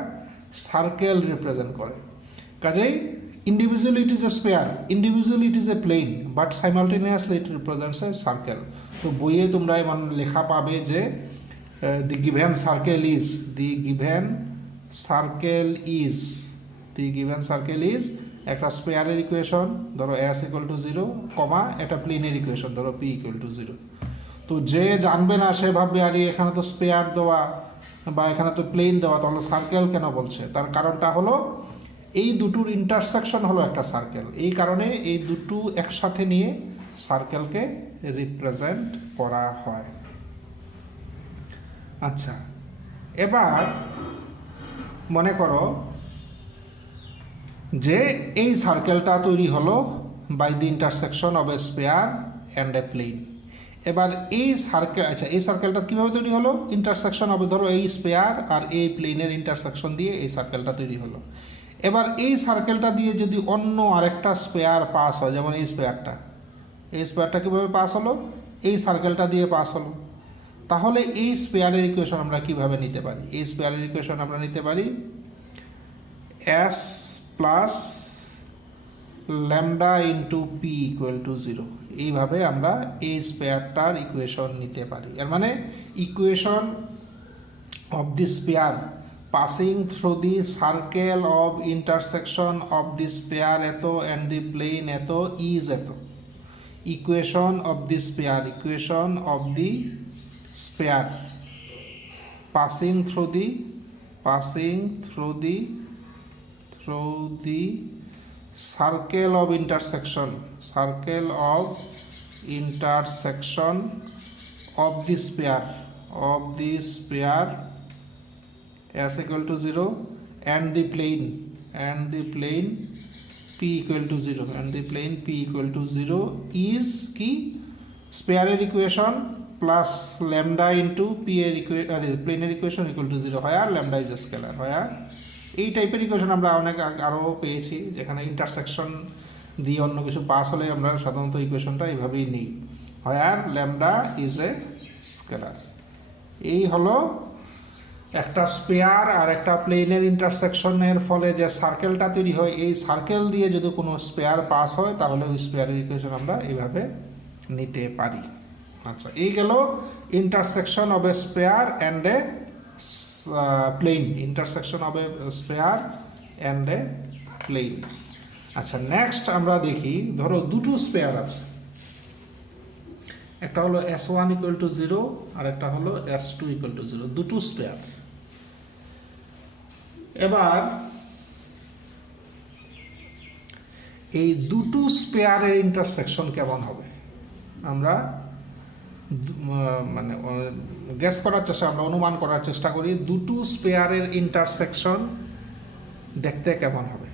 সার্কেল রিপ্রেজেন্ট করে। কাজেই individually it is a sphere, individually it is a plane, but simultaneously it represents a circle. তো বইয়ে তোমরা এমন লেখা পাবে যে, the given circle is একটা স্পেয়ারের ইকুয়েশন, ধরো s equal to 0, কমা একটা প্লেনের ইকুয়েশন, ধরো p equal to 0। তো যে জানবে না সে ভাববে, আরে এখানে তো স্পেয়ার দেওয়া বা এখানে তো প্লেন দেওয়া, তাহলে সার্কেল কেন বলছে? তার কারণটা হলো, এই দুটোর ইন্টারসেকশন হলো একটা সার্কেল। এই কারণে এই দুটো একসাথে নিয়ে সার্কেলকে রিপ্রেজেন্ট করা হয়। আচ্ছা, এবার মনে করো যে এই সার্কেলটা তৈরি হলো by the intersection of a sphere and a plane. এবার এই সার্কেলটা কীভাবে তৈরি হলো? ইন্টারসেকশন হবে, ধরো এই স্পেয়ার আর এই প্লেনের ইন্টারসেকশন দিয়ে এই সার্কেলটা তৈরি হলো। এবার এই সার্কেলটা দিয়ে যদি অন্য আরেকটা স্পেয়ার পাস হয়, যেমন এই স্পেয়ারটা, এই স্পেয়ারটা কীভাবে পাস হলো, এই সার্কেলটা দিয়ে পাস হলো। তাহলে এই স্পেয়ারের ইকুয়েশন আমরা কিভাবে নিতে পারি, এই স্পেয়ারের ইকুয়েশন আমরা নিতে পারি S plus lambda into P equal to 0। এইভাবে আমরা এই স্পেয়ারটার ইকুয়েশন নিতে পারি। এর মানে equation of the spare passing through the circle of intersection of the spare এত অ্যান্ড দি প্লেন এত ইজ এত। Equation of the spare, equation of the spare passing through the circle of intersection of the sphere s equal to 0 and the plane p equal to 0 is কি স্পেয়ারের equation plus lambda into P এর প্লেনের equation equal to 0 হয়, আর lambda is scalar হয়। আর এই টাইপের equation আমরা অনেক আরও পেয়েছি, যেখানে ইন্টারসেকশন দিয়ে অন্য কিছু পাস হলে আমরা সাধারণত ইকুয়েশনটা এইভাবেই নিই, হয় আর ল্যামডা ইজ এ স্কেলার। এই হলো একটা স্পেয়ার আর একটা প্লেনের ইন্টারসেকশনের ফলে যে সার্কেলটা তৈরি হয়, এই সার্কেল দিয়ে যদি কোনো স্পেয়ার পাস হয় তাহলে ওই স্পেয়ারের ইকুয়েশন আমরা এইভাবে নিতে পারি। আচ্ছা, এই গেল intersection of a sphere and a plane, intersection of a sphere and a plane. আচ্ছা, নেক্সট আমরা দেখি, ধরো দুটো স্পেয়ার আছে, একটা হলো S1 ইকুয়াল টু 0 আর একটা হলো S2 ইকুয়াল টু 0, দুটো স্পেয়ার। এবার এই দুটো স্পেয়ারের ইন্টারসেকশন কেমন হবে আমরা মানে গেস করার চেষ্টা, আমরা অনুমান করার চেষ্টা করি দুটো স্পেয়ারের ইন্টারসেকশন দেখতে কেমন হবে,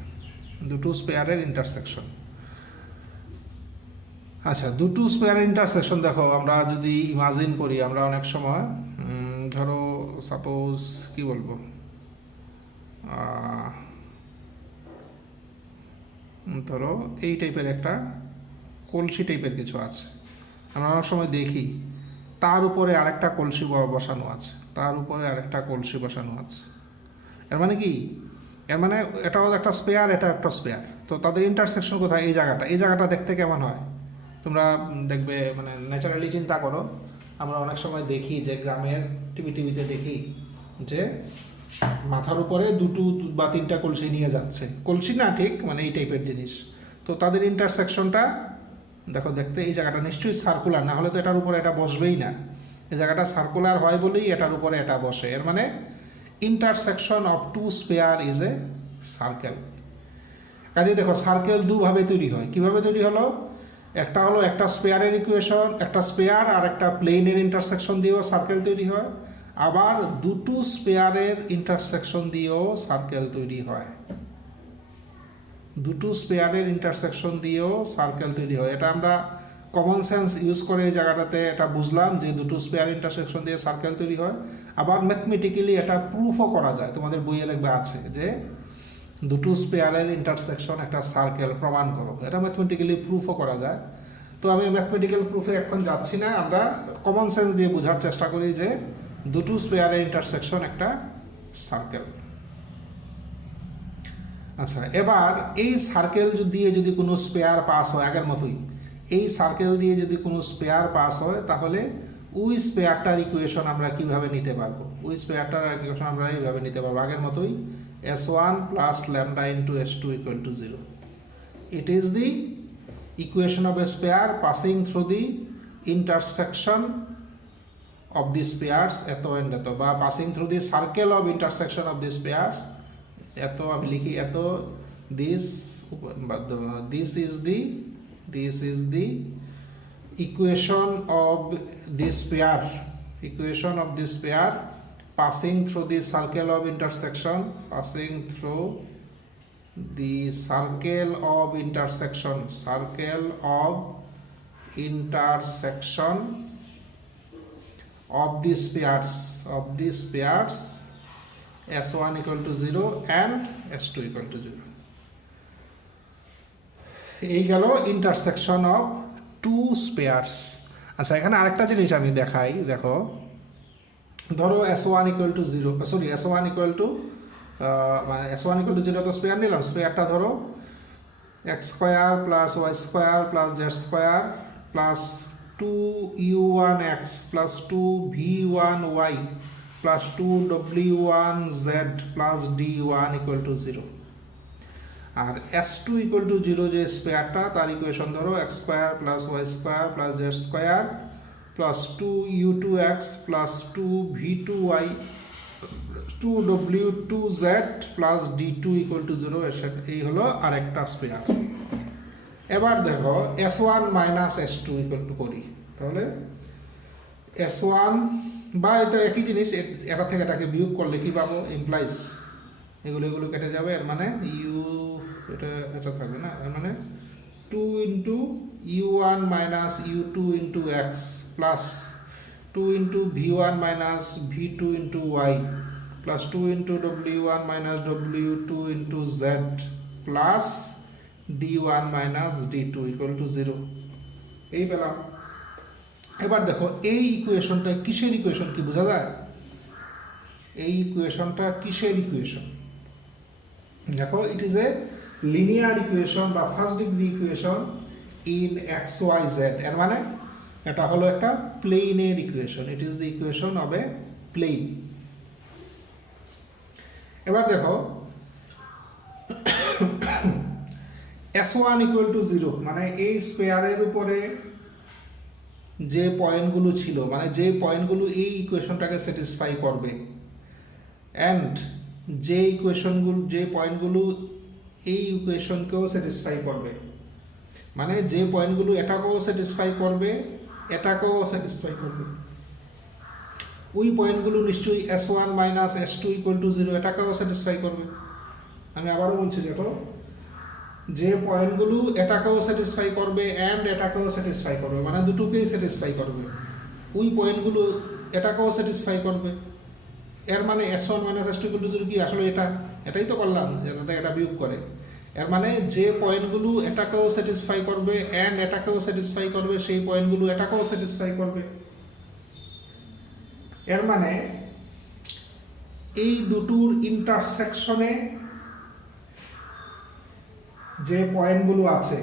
দুটো স্পেয়ারের ইন্টারসেকশন। আচ্ছা, দুটো স্পেয়ারের ইন্টারসেকশন দেখো, আমরা যদি ইমাজিন করি, আমরা অনেক সময় ধরো সাপোজ কি বলবো, ধরো এই টাইপের একটা কলসি টাইপের কিছু আছে, আমরা অনেক সময় দেখি তার উপরে আরেকটা কলসি বসানো আছে, তার উপরে আরেকটা কলসি বসানো আছে। এর মানে কি, এর মানে এটাও একটা স্পেয়ার, এটা একটা স্পেয়ার, তো তাদের ইন্টারসেকশন কোথায়, এই জায়গাটা। এই জায়গাটা দেখতে কেমন হয় তোমরা দেখবে, মানে ন্যাচারালি চিন্তা করো, আমরা অনেক সময় দেখি যে গ্রামের টিভিতে দেখি যে মাথার উপরে দুটো বা তিনটা কলসি নিয়ে যাচ্ছে, কলসি না ঠিক, মানে এই টাইপের জিনিস। তো তাদের ইন্টারসেকশনটা দেখো, দেখতে এই জায়গাটা নিশ্চয়ই সার্কুলার, না হলে তো এটার উপরে এটা বসবেই না। এই জায়গাটা সার্কুলার হয় বলেই এটার উপরে এটা বসে। এর মানে intersection of two sphere is a circle. কাজে দেখো, সার্কেল দুভাবে তৈরি হয়। কিভাবে তৈরি হলো, একটা হলো একটা স্পেয়ারের ইকুয়েশন, একটা স্পেয়ার আর একটা প্লেনের ইন্টারসেকশন দিয়েও সার্কেল তৈরি হয়, আবার দুটো স্পেয়ারের ইন্টারসেকশন দিয়েও সার্কেল তৈরি হয়, দুটো স্পেয়ারের ইন্টারসেকশন দিয়েও সার্কেল তৈরি হয়। এটা আমরা কমন সেন্স ইউজ করে এই জায়গাটাতে এটা বুঝলাম যে দুটো স্পেয়ার ইন্টারসেকশন দিয়ে সার্কেল তৈরি হয়। আবার ম্যাথমেটিক্যালি এটা প্রুফও করা যায়, তোমাদের বইয়ে দেখবে আছে যে দুটো স্পেয়ারের ইন্টারসেকশন একটা সার্কেল প্রমাণ করো, এটা ম্যাথমেটিক্যালি প্রুফও করা যায়। তো আমি ম্যাথমেটিক্যাল প্রুফে এখন যাচ্ছি না, আমরা কমন সেন্স দিয়ে বোঝার চেষ্টা করি যে দুটো স্পেয়ারের ইন্টারসেকশন একটা সার্কেল। আচ্ছা, এবার এই সার্কেল দিয়ে যদি কোনো স্পেয়ার পাস হয়, আগের মতোই এই সার্কেল দিয়ে যদি কোনো স্পেয়ার পাস হয়, তাহলে ওই স্পেয়ারটার ইকুয়েশন আমরা কিভাবে নিতে পারবো, ওই স্পেয়ারটার ইকুয়েশন আমরা এইভাবে নিতে পারবো, আগের মতোই S1 plus lambda into S2 equal to 0. It is the equation of a sphere passing through the intersection of the spheres eto and eto, বা passing through the circle of intersection of the spheres eto, আমি লিখি eto, this is the equation of this sphere, equation of this sphere passing through the circle of intersection, passing through the circle of intersection of the spheres S1 equal to 0 and S2 equal to 0. এই গেল intersection of two spares. আচ্ছা, এখানে আরেকটা জিনিস আমি দেখাই, দেখো ধরো S1 equal to 0, sorry S1 equal to মানে S1 ইকুয়াল টু 0 তো স্পেয়ার নিলাম, স্পেয়ারটা ধরো x square plus Y square plus Z square plus 2u1x plus 2v1y plus 2w1z plus d1 equal to 0। আর S2 ইকুয়াল টু 0 যে স্পেয়ারটা, তার equation ধরো x square plus Y square plus Z square plus 2u2x plus 2v2y 2w2z plus d2 equal to 0। এই হলো আরেকটা spare. এবার দেখো S1 minus S2 equal two করি, তাহলে S1 বা এটা একই জিনিস, এটা থেকে এটাকে বিয়োগ করলে কি পাবো, ইমপ্লাইজ এগুলো কেটে যাবে, এর মানে ইউ এটা থাকবে না, এর মানে 2 into u1 minus u2 into X plus 2 into v1 minus v2 into y plus 2 into w1 minus w2 into z plus d1 minus d2 equal to 0। এই পেলাম। এবার দেখো এই ইকুয়েশনটা কিসের ইকুয়েশন, কি বোঝা যায়? এই ইকুয়েশনটা কিসের ইকুয়েশন? দেখো it is a linear equation বা first degree equation in X Y Z. এর মানে এটা হলো একটা প্লেনের equation, it is the equation of a plane. এবার দেখো S1 ইকুয়াল টু 0 মানে এই স্পেয়ারের উপরে যে পয়েন্টগুলো ছিল, মানে যে পয়েন্টগুলো এই ইকুয়েশনটাকে স্যাটিসফাই করবে, অ্যান্ড যে পয়েন্টগুলো এই ইকুয়েশনকেও স্যাটিসফাই করবে, মানে যে পয়েন্টগুলো এটাকেও স্যাটিসফাই করবে এটাকেও স্যাটিসফাই করবে, ওই পয়েন্টগুলো নিশ্চয়ই S1 minus S2 equal to 0 এটাকেও স্যাটিসফাই করবে। আমি আবারও বলছি, দেখো যে পয়েন্টগুলো এটাকেও স্যাটিসফাই করবে অ্যান্ড এটাকেও স্যাটিসফাই করবে, মানে দুটোকেই স্যাটিসফাই করবে, ওই পয়েন্টগুলো এটাকেও স্যাটিসফাই করবে। এর মানে S1 minus S2 equal to 0 কি আসলে এটাই তো করলাম, এটা বিয়োগ করে। এর মানে যে পয়েন্টগুলো এটাকেও স্যাটিসফাই করবে অ্যান্ড এটাকেও স্যাটিসফাই করবে, সেই পয়েন্টগুলো এটাকেও স্যাটিসফাই করবে। এর মানে এই দুটোর ইন্টারসেকশনে যে পয়েন্টগুলো আছে,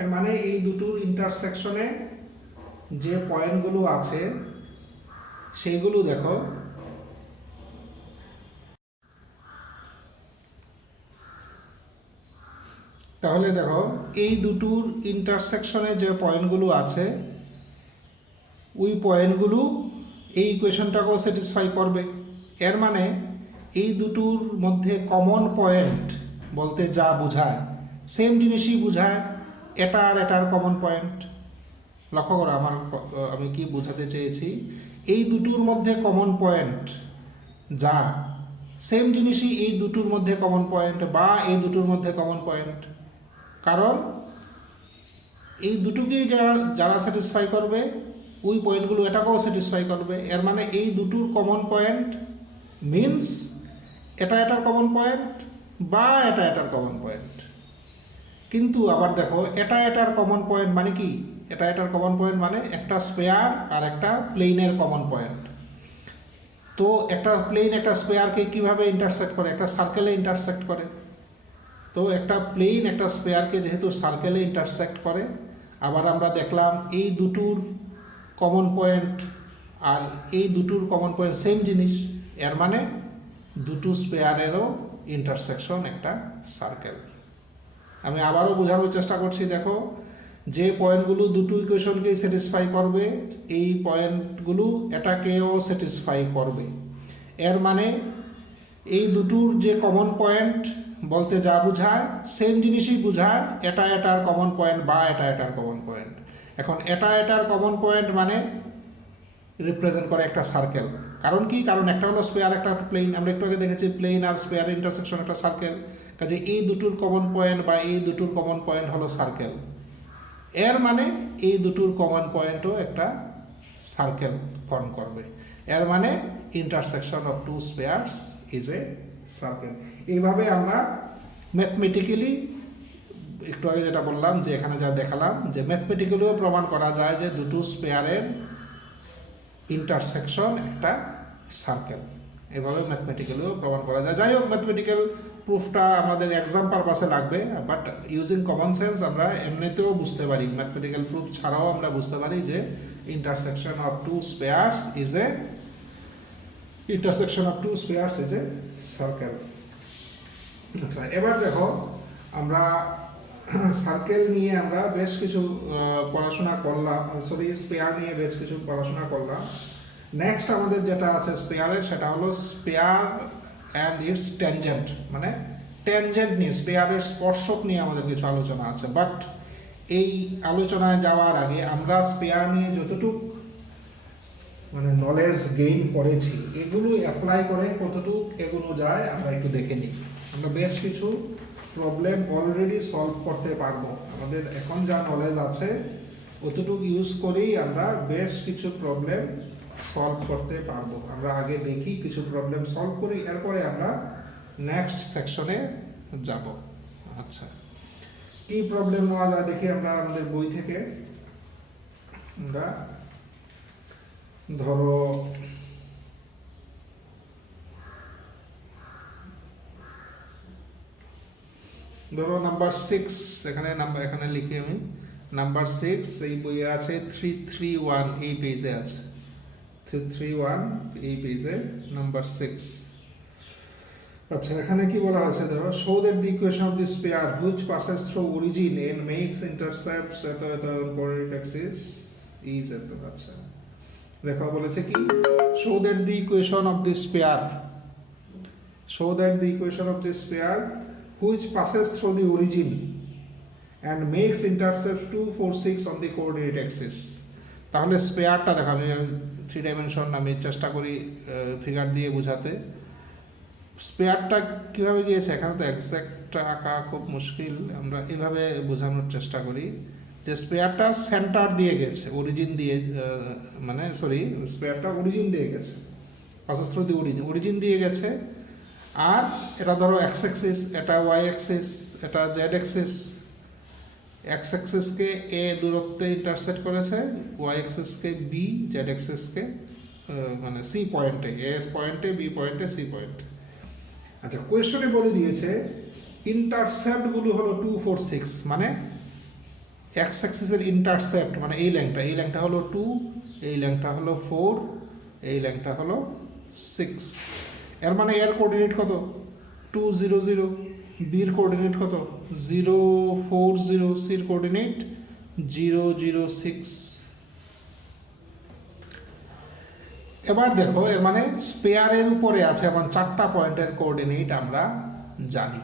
এর মানে এই দুটোর ইন্টারসেকশনে যে পয়েন্টগুলো আছে সেইগুলো দেখো তাহলে দেখো এই দুটোর ইন্টারসেকশনে যে পয়েন্টগুলো আছে ওই পয়েন্টগুলো এই ইকুয়েশনটাকেও স্যাটিসফাই করবে। এর মানে এই দুটোর মধ্যে কমন পয়েন্ট বলতে যা বোঝায় সেম জিনিসই বোঝায়, এটা আর এটার কমন পয়েন্ট। লক্ষ্য করো আমি কি বোঝাতে চেয়েছি, এই দুটোর মধ্যে কমন পয়েন্ট যা সেম জিনিসই এই দুটোর মধ্যে কমন পয়েন্ট বা এই দুটোর মধ্যে কমন পয়েন্ট, কারণ এই দুটোকেই যারা স্যাটিসফাই করবে ওই পয়েন্টগুলো এটাকেও স্যাটিসফাই করবে। এর মানে এই দুটোর কমন পয়েন্ট মিনস এটা এটার কমন পয়েন্ট বা এটা এটার কমন পয়েন্ট। কিন্তু আবার দেখো এটা এটার কমন পয়েন্ট মানে কি, এটা এটার কমন পয়েন্ট মানে একটা স্পেয়ার আর একটা প্লেনের কমন পয়েন্ট। তো একটা প্লেন একটা স্পেয়ারকে কিভাবে ইন্টারসেক্ট করে, একটা সার্কেলে ইন্টারসেক্ট করে। তো একটা প্লেন একটা স্পেয়ারকে যেহেতু সার্কেলে ইন্টারসেক্ট করে, আবার আমরা দেখলাম এই দুটোর কমন পয়েন্ট আর এই দুটোর কমন পয়েন্ট সেম জিনিস, এর মানে দুটো স্পেয়ারেরও ইন্টারসেকশন একটা সার্কেল। আমি আবারও বোঝানোর চেষ্টা করছি, দেখো যে পয়েন্টগুলো দুটো ইকুয়েশনকেই স্যাটিসফাই করবে এই পয়েন্টগুলো এটাকেও স্যাটিসফাই করবে। এর মানে এই দুটোর যে কমন পয়েন্ট বলতে যা বোঝায় সেম জিনিসই বোঝায়, এটা এটার কমন পয়েন্ট বা এটা এটার কমন পয়েন্ট। এখন এটা এটার কমন পয়েন্ট মানে রিপ্রেজেন্ট করে একটা সার্কেল। কারণ কি, কারণ একটা হলো স্পেয়ার একটা প্লেন, আমরা একটু আগে দেখেছি প্লেন আর স্পেয়ারের ইন্টারসেকশন একটা সার্কেল, কাজে এই দুটোর কমন পয়েন্ট বা এই দুটোর কমন পয়েন্ট হলো সার্কেল। এর মানে এই দুটোর কমন পয়েন্টও একটা সার্কেল ফর্ম করবে। এর মানে intersection of two spheres is a circle. এইভাবে আমরা ম্যাথমেটিক্যালি একটু আগে যেটা বললাম যে এখানে যা দেখালাম যে ম্যাথমেটিক্যালিও প্রমাণ করা যায় যে দুটো স্পেয়ারের ইন্টারসেকশন একটা সার্কেল, এভাবে ম্যাথমেটিক্যালিও প্রমাণ করা যায়। যাই হোক, ম্যাথমেটিক্যাল প্রুফটা আমাদের এক্সাম পারপাসে লাগবে, বাট ইউজিং কমন সেন্স আমরা এমনিতেও বুঝতে পারি, ম্যাথমেটিক্যাল প্রুফ ছাড়াও আমরা বুঝতে পারি যে intersection of two spheres is a circle. আচ্ছা, এবার দেখো আমরা সার্কেল নিয়ে আমরা বেশ কিছু পড়াশোনা করলাম, স্পেয়ার নিয়ে বেশ কিছু পড়াশোনা করলাম। নেক্সট আমাদের যেটা আছে স্পেয়ারের, সেটা হলো স্পেয়ার অ্যান্ড ইটস ট্যানজেন্ট, মানে ট্যানজেন্ট নিয়ে, স্পেয়ারের স্পর্শক নিয়ে আমাদের কিছু আলোচনা আছে। বাট এই আলোচনায় যাওয়ার আগে আমরা স্পেয়ার নিয়ে যতটুকু মানে নলেজ গেইন করেছি, এগুলো অ্যাপ্লাই করে কতটুকু এগুলো যায় আমরা একটু দেখে নিই। আমরা বেশ কিছু প্রবলেম অলরেডি সলভ করতে পারবো, আমাদের এখন যা নলেজ আছে অতটুকু ইউজ করেই আমরা বেশ কিছু প্রবলেম সলভ করতে পারবো। আমরা আগে দেখি কিছু প্রবলেম সলভ করি, এরপরে আমরা নেক্সট সেকশনে যাব। আচ্ছা, কি প্রবলেম নেওয়া যায় দেখি আমরা আমাদের বই থেকে। আমরা ধরো নাম্বার 6, এখানে লিখি আমি নাম্বার 6, এই বইয়ে আছে 331, এই পেজে আছে 331, এই পেজে নাম্বার 6। আচ্ছা, এখানে কি বলা হয়েছে ধরো, show that the equation of this sphere which passes through origin and makes intercepts এত কোঅর্ডিনেট অ্যাক্সিস ইজ এত। আচ্ছা, দেখো বলেছে কি, show that the equation of this sphere, show that the equation of this sphere which passes through the origin and makes intercepts 2, 4, 6 on the coordinate axis। তাহলে স্পেয়ারটা দেখো, আমি 3 dimension আমি চেষ্টা করি ফিগার দিয়ে বোঝাতে। স্পেয়ারটা কিভাবে গিয়েছে, এখানে তো এক্সাক্ট আঁকা খুব মুশকিল, আমরা এভাবে বোঝানোর চেষ্টা করি যে স্পেয়ারটা সেন্টার দিয়ে গেছে, অরিজিন দিয়ে, মানে স্পেয়ারটা অরিজিন দিয়ে গেছে, passes through the অরিজিন দিয়ে গেছে। আর এটা ধরো এক্স অ্যাক্সিস, এটা ওয়াই অ্যাক্সিস, এটা জেড অ্যাক্সিস। এক্স অ্যাক্সিসকে এ দূরত্বে ইন্টারসেক্ট করেছে, ওয়াই অ্যাক্সিসকে বি, জেড অ্যাক্সিসকে মানে সি পয়েন্টে, এস পয়েন্টে, বি পয়েন্টে, সি পয়েন্টে। আচ্ছা, কোয়েশ্চনে বলে দিয়েছে ইন্টারসেপ্টগুলো হলো 2, 4, 6, মানে এক্স অ্যাক্সিসের ইন্টারসেপ্ট মানে এই ল্যাংটা হলো 2, এই ল্যাংটা হলো 4, এই ল্যাংটা হলো 6। এর মানে এর কোঅর্ডিনেট কত 2, 0, 0, বির কোঅর্ডিনেট কত 0, 4, 0, সির কোঅর্ডিনেট 0, 0, 6। এবার দেখো, এর মানে স্পেয়ারের উপরে আছে এমন 4টা পয়েন্টের কোঅর্ডিনেট আমরা জানি,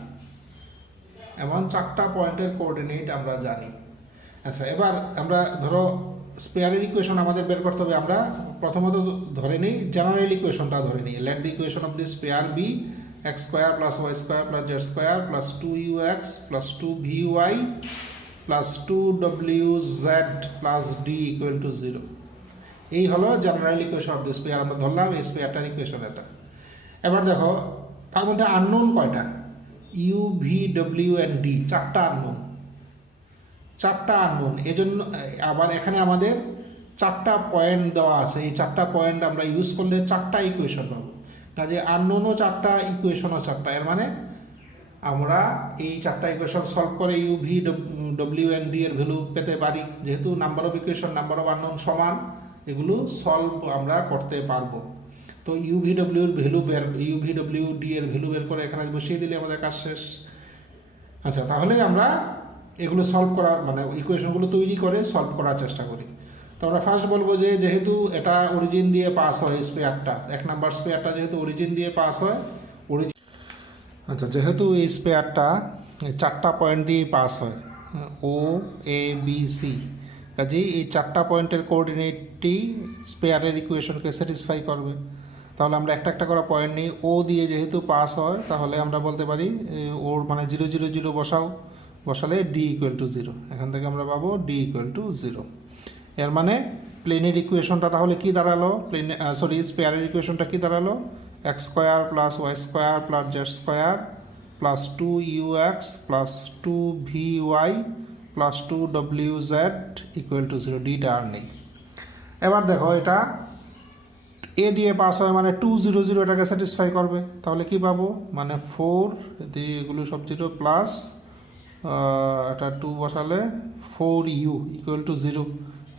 আচ্ছা, এবার আমরা ধরো স্পেয়ারের ইকুয়েশন আমাদের বের করতে হবে। আমরা প্রথমত ধরে নিই জেনারেল ইকুয়েশনটা ধরে নিই। Let the equation of this sphere be x square plus y square plus z square plus 2ux plus 2vy plus 2wz plus d equal to 0। এই হলো general equation of this sphere, আমরা ধরলাম এই স্পেয়ারটার equation এটা। এবার দেখো তার মধ্যে আননোন কয়টা, u v w and d, 4টা আননোন। এজন্য আবার এখানে আমাদের 4টা পয়েন্ট দেওয়া আছে, এই 4টা পয়েন্ট আমরা ইউজ করলে 4টা ইকুয়েশন পাবো। কাজে আননোনও 4টা, ইকুয়েশনও 4টা। এর মানে আমরা এই 4টা ইকুয়েশন সলভ করে ইউ ভি ডব্লিউ এন্ড ডি এর ভ্যালু পেতে পারি। যেহেতু number of equation number of unknown সমান, এগুলো সলভ আমরা করতে পারবো। তো ইউ ভি ডব্লিউ এর ভ্যালু ইউ ভি ডব্লিউ ডি এর ভ্যালু বের করে এখানে বসিয়ে দিলে আমাদের কাজ শেষ। আচ্ছা, তাহলে আমরা এগুলো সলভ করার মানে ইকুয়েশনগুলো তৈরি করে সলভ করার চেষ্টা করি। তো আমরা ফার্স্ট বলবো যে যেহেতু এটা অরিজিন দিয়ে পাস হয় স্পেয়ারটা, 1 নাম্বার স্পেয়ারটা যেহেতু অরিজিন দিয়ে পাস হয়, আচ্ছা, যেহেতু এই স্পেয়ারটা 4টা পয়েন্ট দিয়ে পাস হয়, ও এ বি সি, কাজেই এই 4টা পয়েন্টের কোঅর্ডিনেটটি স্পেয়ারের ইকুয়েশনকে স্যাটিসফাই করবে। তাহলে আমরা একটা একটা করে পয়েন্ট নিই। ও দিয়ে যেহেতু পাস হয়, তাহলে আমরা বলতে পারি ওর মানে 0, 0, 0 বসালে ডি ইকুয়াল টু 0। এখান থেকে আমরা পাবো ডি ইকুয়াল টু 0। এর মানে প্লেনের ইকুয়েশনটা তাহলে কি দাঁড়ালো, স্পেয়ারের ইকুয়েশনটা কি দাঁড়ালো, x square plus Y square plus Z square plus 2ux plus 2vy plus 2wz equal to 0, ডিটা আর নেই। এবার দেখো এটা এ দিয়ে পাস হয় মানে 200 এটাকে স্যাটিসফাই করবে, তাহলে কি পাবো মানে 4 দিয়ে এগুলো সব 0 প্লাস এটা 2 বসালে 4u ইকুয়াল টু 0,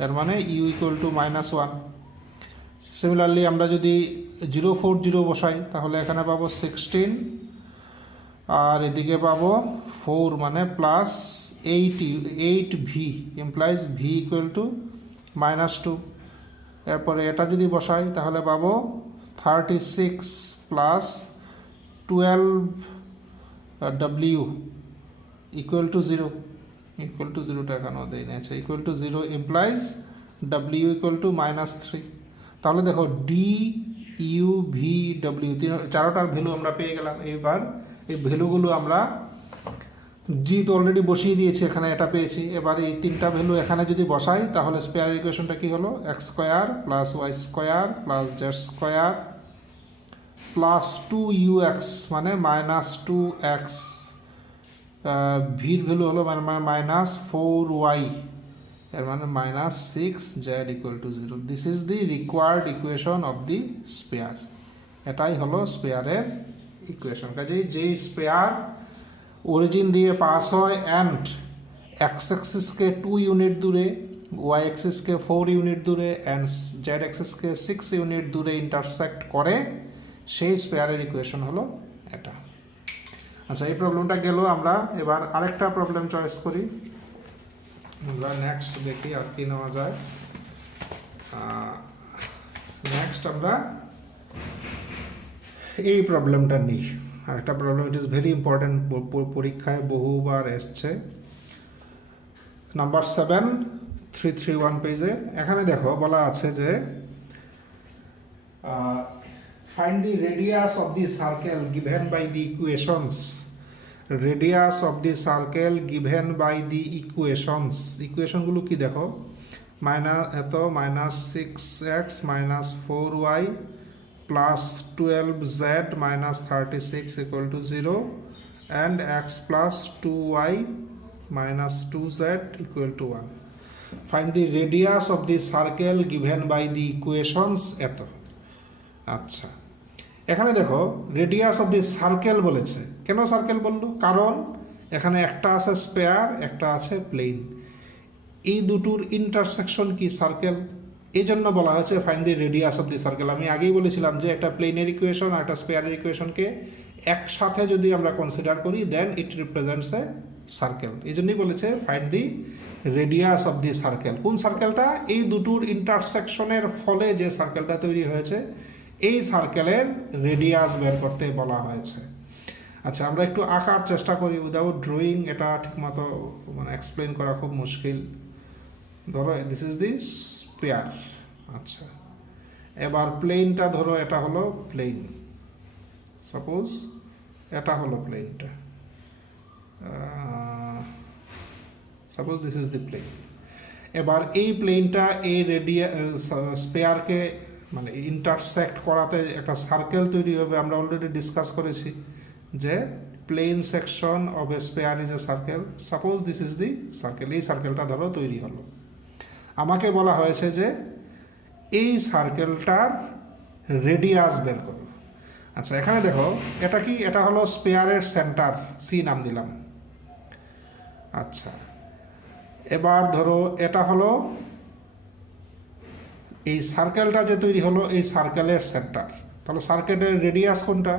এর মানে u ইকুয়াল টু -1। সিমিলারলি আমরা যদি 040 বসাই তাহলে এখানে পাবো 16 আর এদিকে পাবো 4 মানে plus 8v implies v equal to -2। এরপরে এটা যদি বসাই তাহলে পাবো 36 plus 12w equal to 0, equal to 0টা কেন দেয় না, আচ্ছা equal to 0 implies w equal to -3। তাহলে দেখো ডি ইউ ভি ডব্লিউ চারোটার ভ্যালু আমরা পেয়ে গেলাম। এবার এই ভ্যালুগুলো আমরা জি তো অলরেডি বসিয়ে দিয়েছি, এখানে এটা পেয়েছি। এবার এই তিনটা ভ্যালু এখানে যদি বসাই তাহলে স্পেয়ার ইকুয়েশনটা কি হলো, x square plus Y square plus Z square plus 2ux মানে -2x, ভির ভ্যালু হলো -4y, এর মানে -6z equal to 0। This is the required equation of the spare. এটাই হলো স্পেয়ারের ইকুয়েশন। কাজেই যেই স্পেয়ার অরিজিন দিয়ে পাস হয় অ্যান্ড এক্স অ্যাক্সিসকে 2 ইউনিট দূরে, ওয়াই অ্যাক্সিসকে 4 ইউনিট দূরে অ্যান্ড জেড অ্যাক্সিসকে 6 ইউনিট দূরে ইন্টারসেক্ট করে, সেই স্পেয়ারের ইকুয়েশন হলো এটা। আচ্ছা এই প্রবলেমটা গেল। আমরা এবার আরেকটা প্রবলেম চয়েস করি। আমরা নেক্সট দেখি আর কি নেওয়া যায়। নেক্সট আমরা এই প্রবলেমটা নিই। আরেকটা problem, it is very important, পরীক্ষায় বহুবার এসছে। নাম্বার 7 331 পেজে। এখানে দেখো বলা আছে যে find the radius of the circle given by the equations, radius of the circle given by the equations, ইকুয়েশনগুলো কি দেখো, -6x -4y plus 12z minus 36 equal to 0 and x plus 2y minus 2z equal to 1. Find the radius of the circle given by the equations এত। আচ্ছা এখানে দেখো radius of the circle বলেছে। কেন circle বললো, কারণ এখানে একটা আছে স্পেয়ার, একটা আছে প্লেন, এই দুটোর ইন্টারসেকশন কি সার্কেল, এই জন্য বলা হয়েছে find the radius of the circle. আমি আগেই বলেছিলাম যে একটা প্লেনের ইকুয়েশন আর একটা স্পেয়ারের ইকুয়েশনকে একসাথে যদি আমরা কনসিডার করি দেন ইট রিপ্রেজেন্টস এ সার্কেল। এই জন্যই বলেছে find the radius of the circle. কোন সার্কেলটা, এই দুটোর ইন্টারসেকশনের ফলে যে সার্কেলটা তৈরি হয়েছে এই সার্কেলের রেডিয়াস বের করতে বলা হয়েছে। আচ্ছা আমরা একটু আঁকার চেষ্টা করি উইদাউট ড্রয়িং, এটা ঠিকমতো মানে এক্সপ্লেন করা খুব মুশকিল। ধরো দিস ইজ দি স্পেয়ার। আচ্ছা এবার প্লেনটা ধরো, এটা হলো প্লেন, সাপোজ এটা হলো প্লেনটা, suppose this is the plane. এবার এই প্লেনটা এই স্পেয়ারকে মানে ইন্টারসেক্ট করাতে একটা সার্কেল তৈরি হবে। আমরা অলরেডি ডিসকাস করেছি যে plane section of a sphere is a circle. Suppose this is the circle, এই সার্কেলটা ধরো তৈরি হলো। আমাকে বলা হয়েছে যে এই সার্কেলটার রেডিয়াস বের করো। আচ্ছা এখানে দেখো এটা কি, এটা হলো স্পেয়ারের সেন্টার, সি নাম দিলাম। আচ্ছা এবার ধরো এটা হলো এই সার্কেলটা যে তৈরি হলো এই সার্কেলের সেন্টার, তাহলে সার্কেলের রেডিয়াস কোনটা,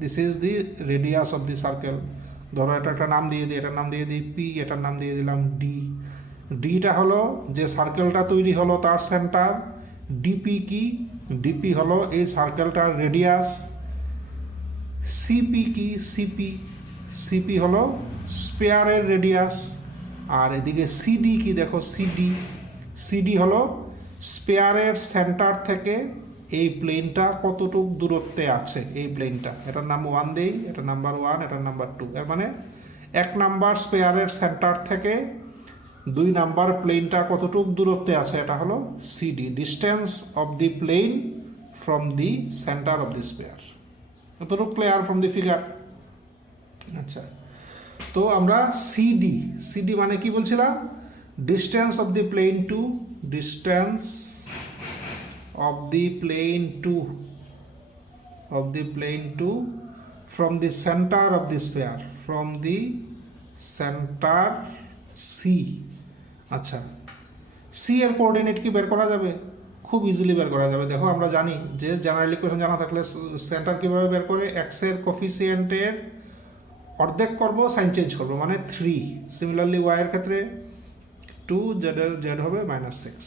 this is the radius of the circle. ধরো এটা একটা নাম দিয়ে দিই, এটার নাম দিয়ে দিই পি, এটার নাম দিয়ে দিলাম ডি। ডিটা হলো যে সার্কেলটা তৈরি হলো তার সেন্টার। ডিপি কি, ডিপি হলো এই সার্কেলটার রেডিয়াস। সিপি কি, সিপি, সিপি হলো স্পেয়ারের রেডিয়াস। আর এদিকে সিডি কি দেখো, সিডি, সিডি হলো স্পেয়ারের সেন্টার থেকে এই প্লেনটা কতটুক দূরত্বে আছে এই প্লেনটা। এটার নাম 1 দেই, এটা নাম্বার 1, এটার নাম্বার 2। এর মানে 1 নাম্বার স্পেয়ারের সেন্টার থেকে 2 নাম্বার প্লেনটা কতটুক দূরত্বে আছে, এটা হলো CD, distance of the plane from the centre of the sphere. কতটুক ক্লিয়ার ফ্রম দি ফিগার? আচ্ছা, তো আমরা সিডি, সিডি মানে কি বলছিলাম, distance of the plane to, distance of the plane to, of the plane to from the center of the sphere, from the center C। আচ্ছা, C এর coordinate কি বের করা যাবে? খুব ইজিলি বের করা যাবে। দেখো আমরা জানি যে জেনারেল ইকুয়েশন জানা থাকলে সেন্টার কিভাবে বের করে, এক্স এর কোফিসিয়েন্টের অর্ধেক করব, সাইন চেঞ্জ করব, মানে 3। সিমিলারলি ওয়াই এর ক্ষেত্রে 2, জেড হবে -6।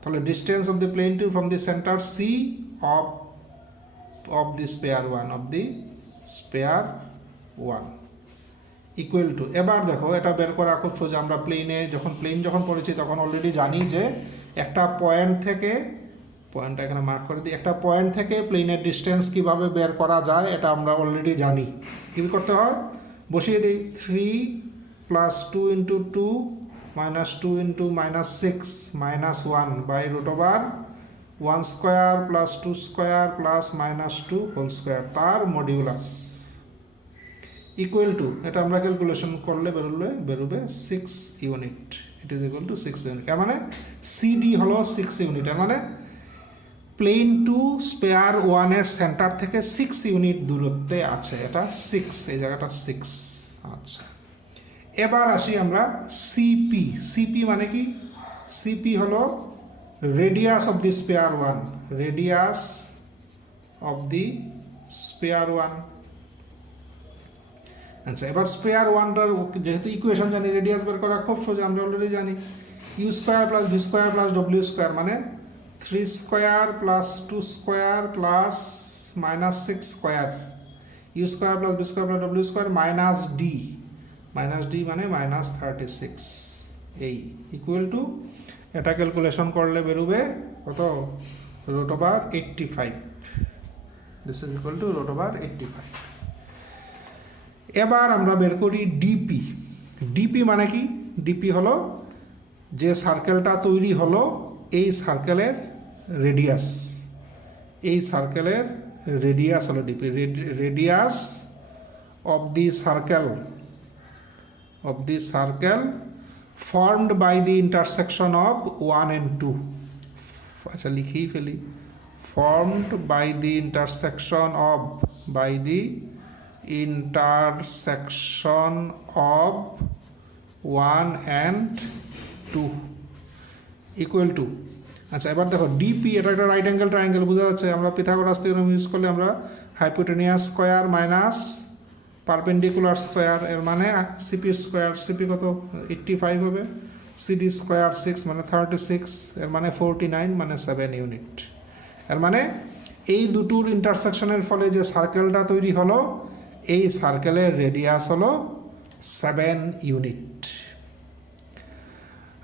তাহলে distance of the plane to from the centre C of the sphere 1, of the sphere 1 equal to, এবার দেখো এটা বের করা খুব সোজা। আমরা প্লেন যখন পড়েছি তখন অলরেডি জানি যে একটা পয়েন্ট থেকে, পয়েন্টটা এখানে মার্ক করে দিই, একটা পয়েন্ট থেকে প্লেনের ডিস্টেন্স কিভাবে বের করা যায় এটা আমরা অলরেডি জানি। কি করতে হয়, বসিয়ে দিই 3 + 2 × 2 - 2 × -6 -1 by √1 square plus 2 square plus -2 whole square, তার মডিউলাস ইকুয়াল টু, এটা আমরা ক্যালকুলেশন করলে বেরোবে 6 unit. It is equal to 6 unit. এর মানে সিডি হলো 6 ইউনিট। এর মানে প্লেন টু স্পেয়ার 1 এর সেন্টার থেকে 6 ইউনিট দূরত্বে আছে। এটা 6, এই জায়গাটা 6। আচ্ছা, এবার আসি আমরা সিপি। সিপি মানে কি? সিপি হলো radius of the sphere 1, radius of the sphere 1। আচ্ছা, এবার স্পেয়ার 1টার যেহেতু ইকুয়েশন জানি, রেডিয়াস বের করা খুব সোজা, আমরা অলরেডি জানি u² + v² + w² মানে 3² + 2² + -6 square, u² + v² + w² -d মানে -36, এই ইকুয়াল টু, এটা ক্যালকুলেশন করলে বেরোবে কত, √85। This is equal two √85। এবার আমরা বের করি ডিপি। ডিপি মানে কি? ডিপি হলো যে সার্কেলটা তৈরি হলো, এই সার্কেলের রেডিয়াস, এই সার্কেলের রেডিয়াস হলো DP. Radius of the circle formed by the intersection of 1 and 2। আচ্ছা, লিখেই ফেলি, formed by the intersection of 1 and 2 equal to। আচ্ছা, এবার দেখো ডিপি, এটা একটা রাইট অ্যাঙ্গেল ট্রায়াঙ্গেল, বোঝা যাচ্ছে। আমরা পিথাগোরাস থিওরেম ইউজ করলে আমরা hypotenuse square minus perpendicular square, এর মানে সিপি স্কয়ার, সিপি কত 85 হবে, সিডি স্কয়ার 6 মানে 36, এর মানে 49 মানে 7 ইউনিট। এর মানে এই দুটোর ইন্টারসেকশনের ফলে যে সার্কেলটা তৈরি হলো, এই সার্কেলের রেডিয়াস হলো 7 ইউনিট।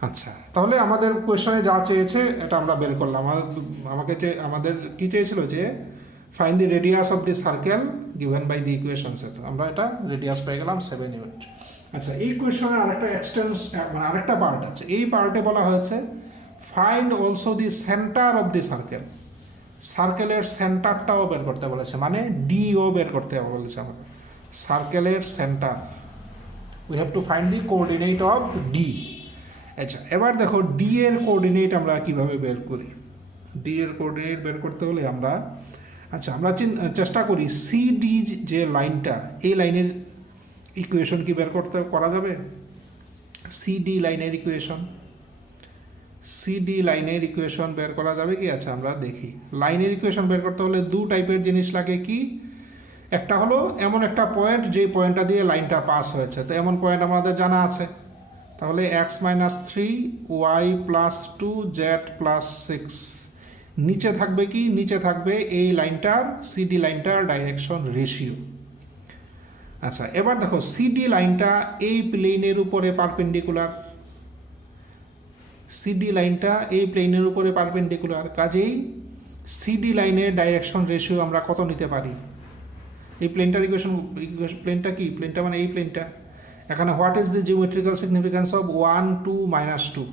আচ্ছা, তাহলে আমাদের কোয়েশ্চনে যা চেয়েছে এটা আমরা বের করলাম। আমাদের কি চেয়েছিল যে find the radius of the circle given by the equations. আমরা এটা রেডিয়াস পেয়ে গেলাম 7 ইউনিট। আচ্ছা, এই কোয়েশ্চনের আরেকটা পার্ট আছে। এই পার্টে বলা হয়েছে find also the centre of the circle. সার্কেলের সেন্টারটাও বের করতে বলেছে, মানে ডিও বের করতে বলেছে। আমার সার্কেলের centre, we have to find the coordinate of D. আচ্ছা, এবার দেখো ডি এর কোঅর্ডিনেট আমরা কিভাবে বের করি। ডি এর কোঅর্ডিনেট বের করতে হলে আমরা আমরা চেষ্টা করি সিডি যে লাইনটা, এই লাইনের ইকুয়েশন কি বের করা যাবে? সিডি লাইনের ইকুয়েশন বের করা যাবে কি? আচ্ছা, আমরা দেখি। লাইনের ইকুয়েশন বের করতে হলে দু টাইপের জিনিস লাগে। কি? একটা হলো এমন একটা পয়েন্ট যে পয়েন্টটা দিয়ে লাইনটা পাস হয়েছে, তো এমন পয়েন্ট আমাদের জানা আছে। তাহলে x - 3 y + 2 z + 6, নিচে থাকবে কি? নিচে থাকবে এই লাইনটার, সিডি লাইনটার ডাইরেকশন রেশিও। আচ্ছা, এবার দেখো সিডি লাইনটা এই প্লেনের উপরে পারপেন্ডিকুলার, সিডি লাইনটা এই প্লেনের উপরে পারপেন্ডিকুলার, কাজেই সিডি লাইনের ডাইরেকশন রেশিও আমরা কত নিতে পারি? এই প্লেনটার ইকুয়েশন, প্লেনটা কি? প্লেনটা মানে এই প্লেনটা। এখানে what is the geometrical significance of 1, 2, -2?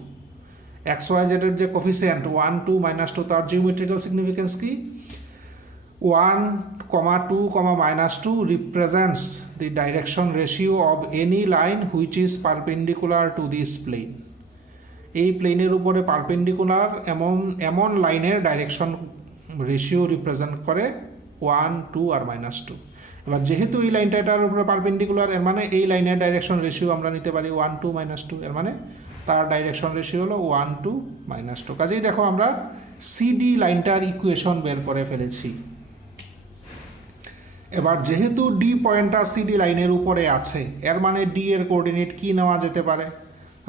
XYZ এর যে কোফিসিয়েন্ট 1, 2, -2, তার জিওমেট্রিক্যাল সিগনিফিকেন্স কি? 1, 2, -2 represents the direction ratio of any line which is perpendicular to this plane. এই প্লেনের উপরে পারপেন্ডিকুলার এমন লাইনের ডাইরেকশন রেশিও রিপ্রেজেন্ট করে 1, 2 আর -2। এবার যেহেতু এই লাইনটা এটার উপরে পারপেন্ডিকুলার, এর মানে এই লাইনের ডাইরেকশন রেশিও আমরা নিতে পারি 1, 2, -2। এর মানে তার ডাইরেকশন রেশিও হলো 1, 2, -2। কাজেই দেখো আমরা সিডি লাইনটার ইকুয়েশন বের করে ফেলেছি। এবার যেহেতু ডি পয়েন্টটা সিডি লাইনের উপরে আছে, এর মানে ডি এর কোঅর্ডিনেট কি নেওয়া যেতে পারে?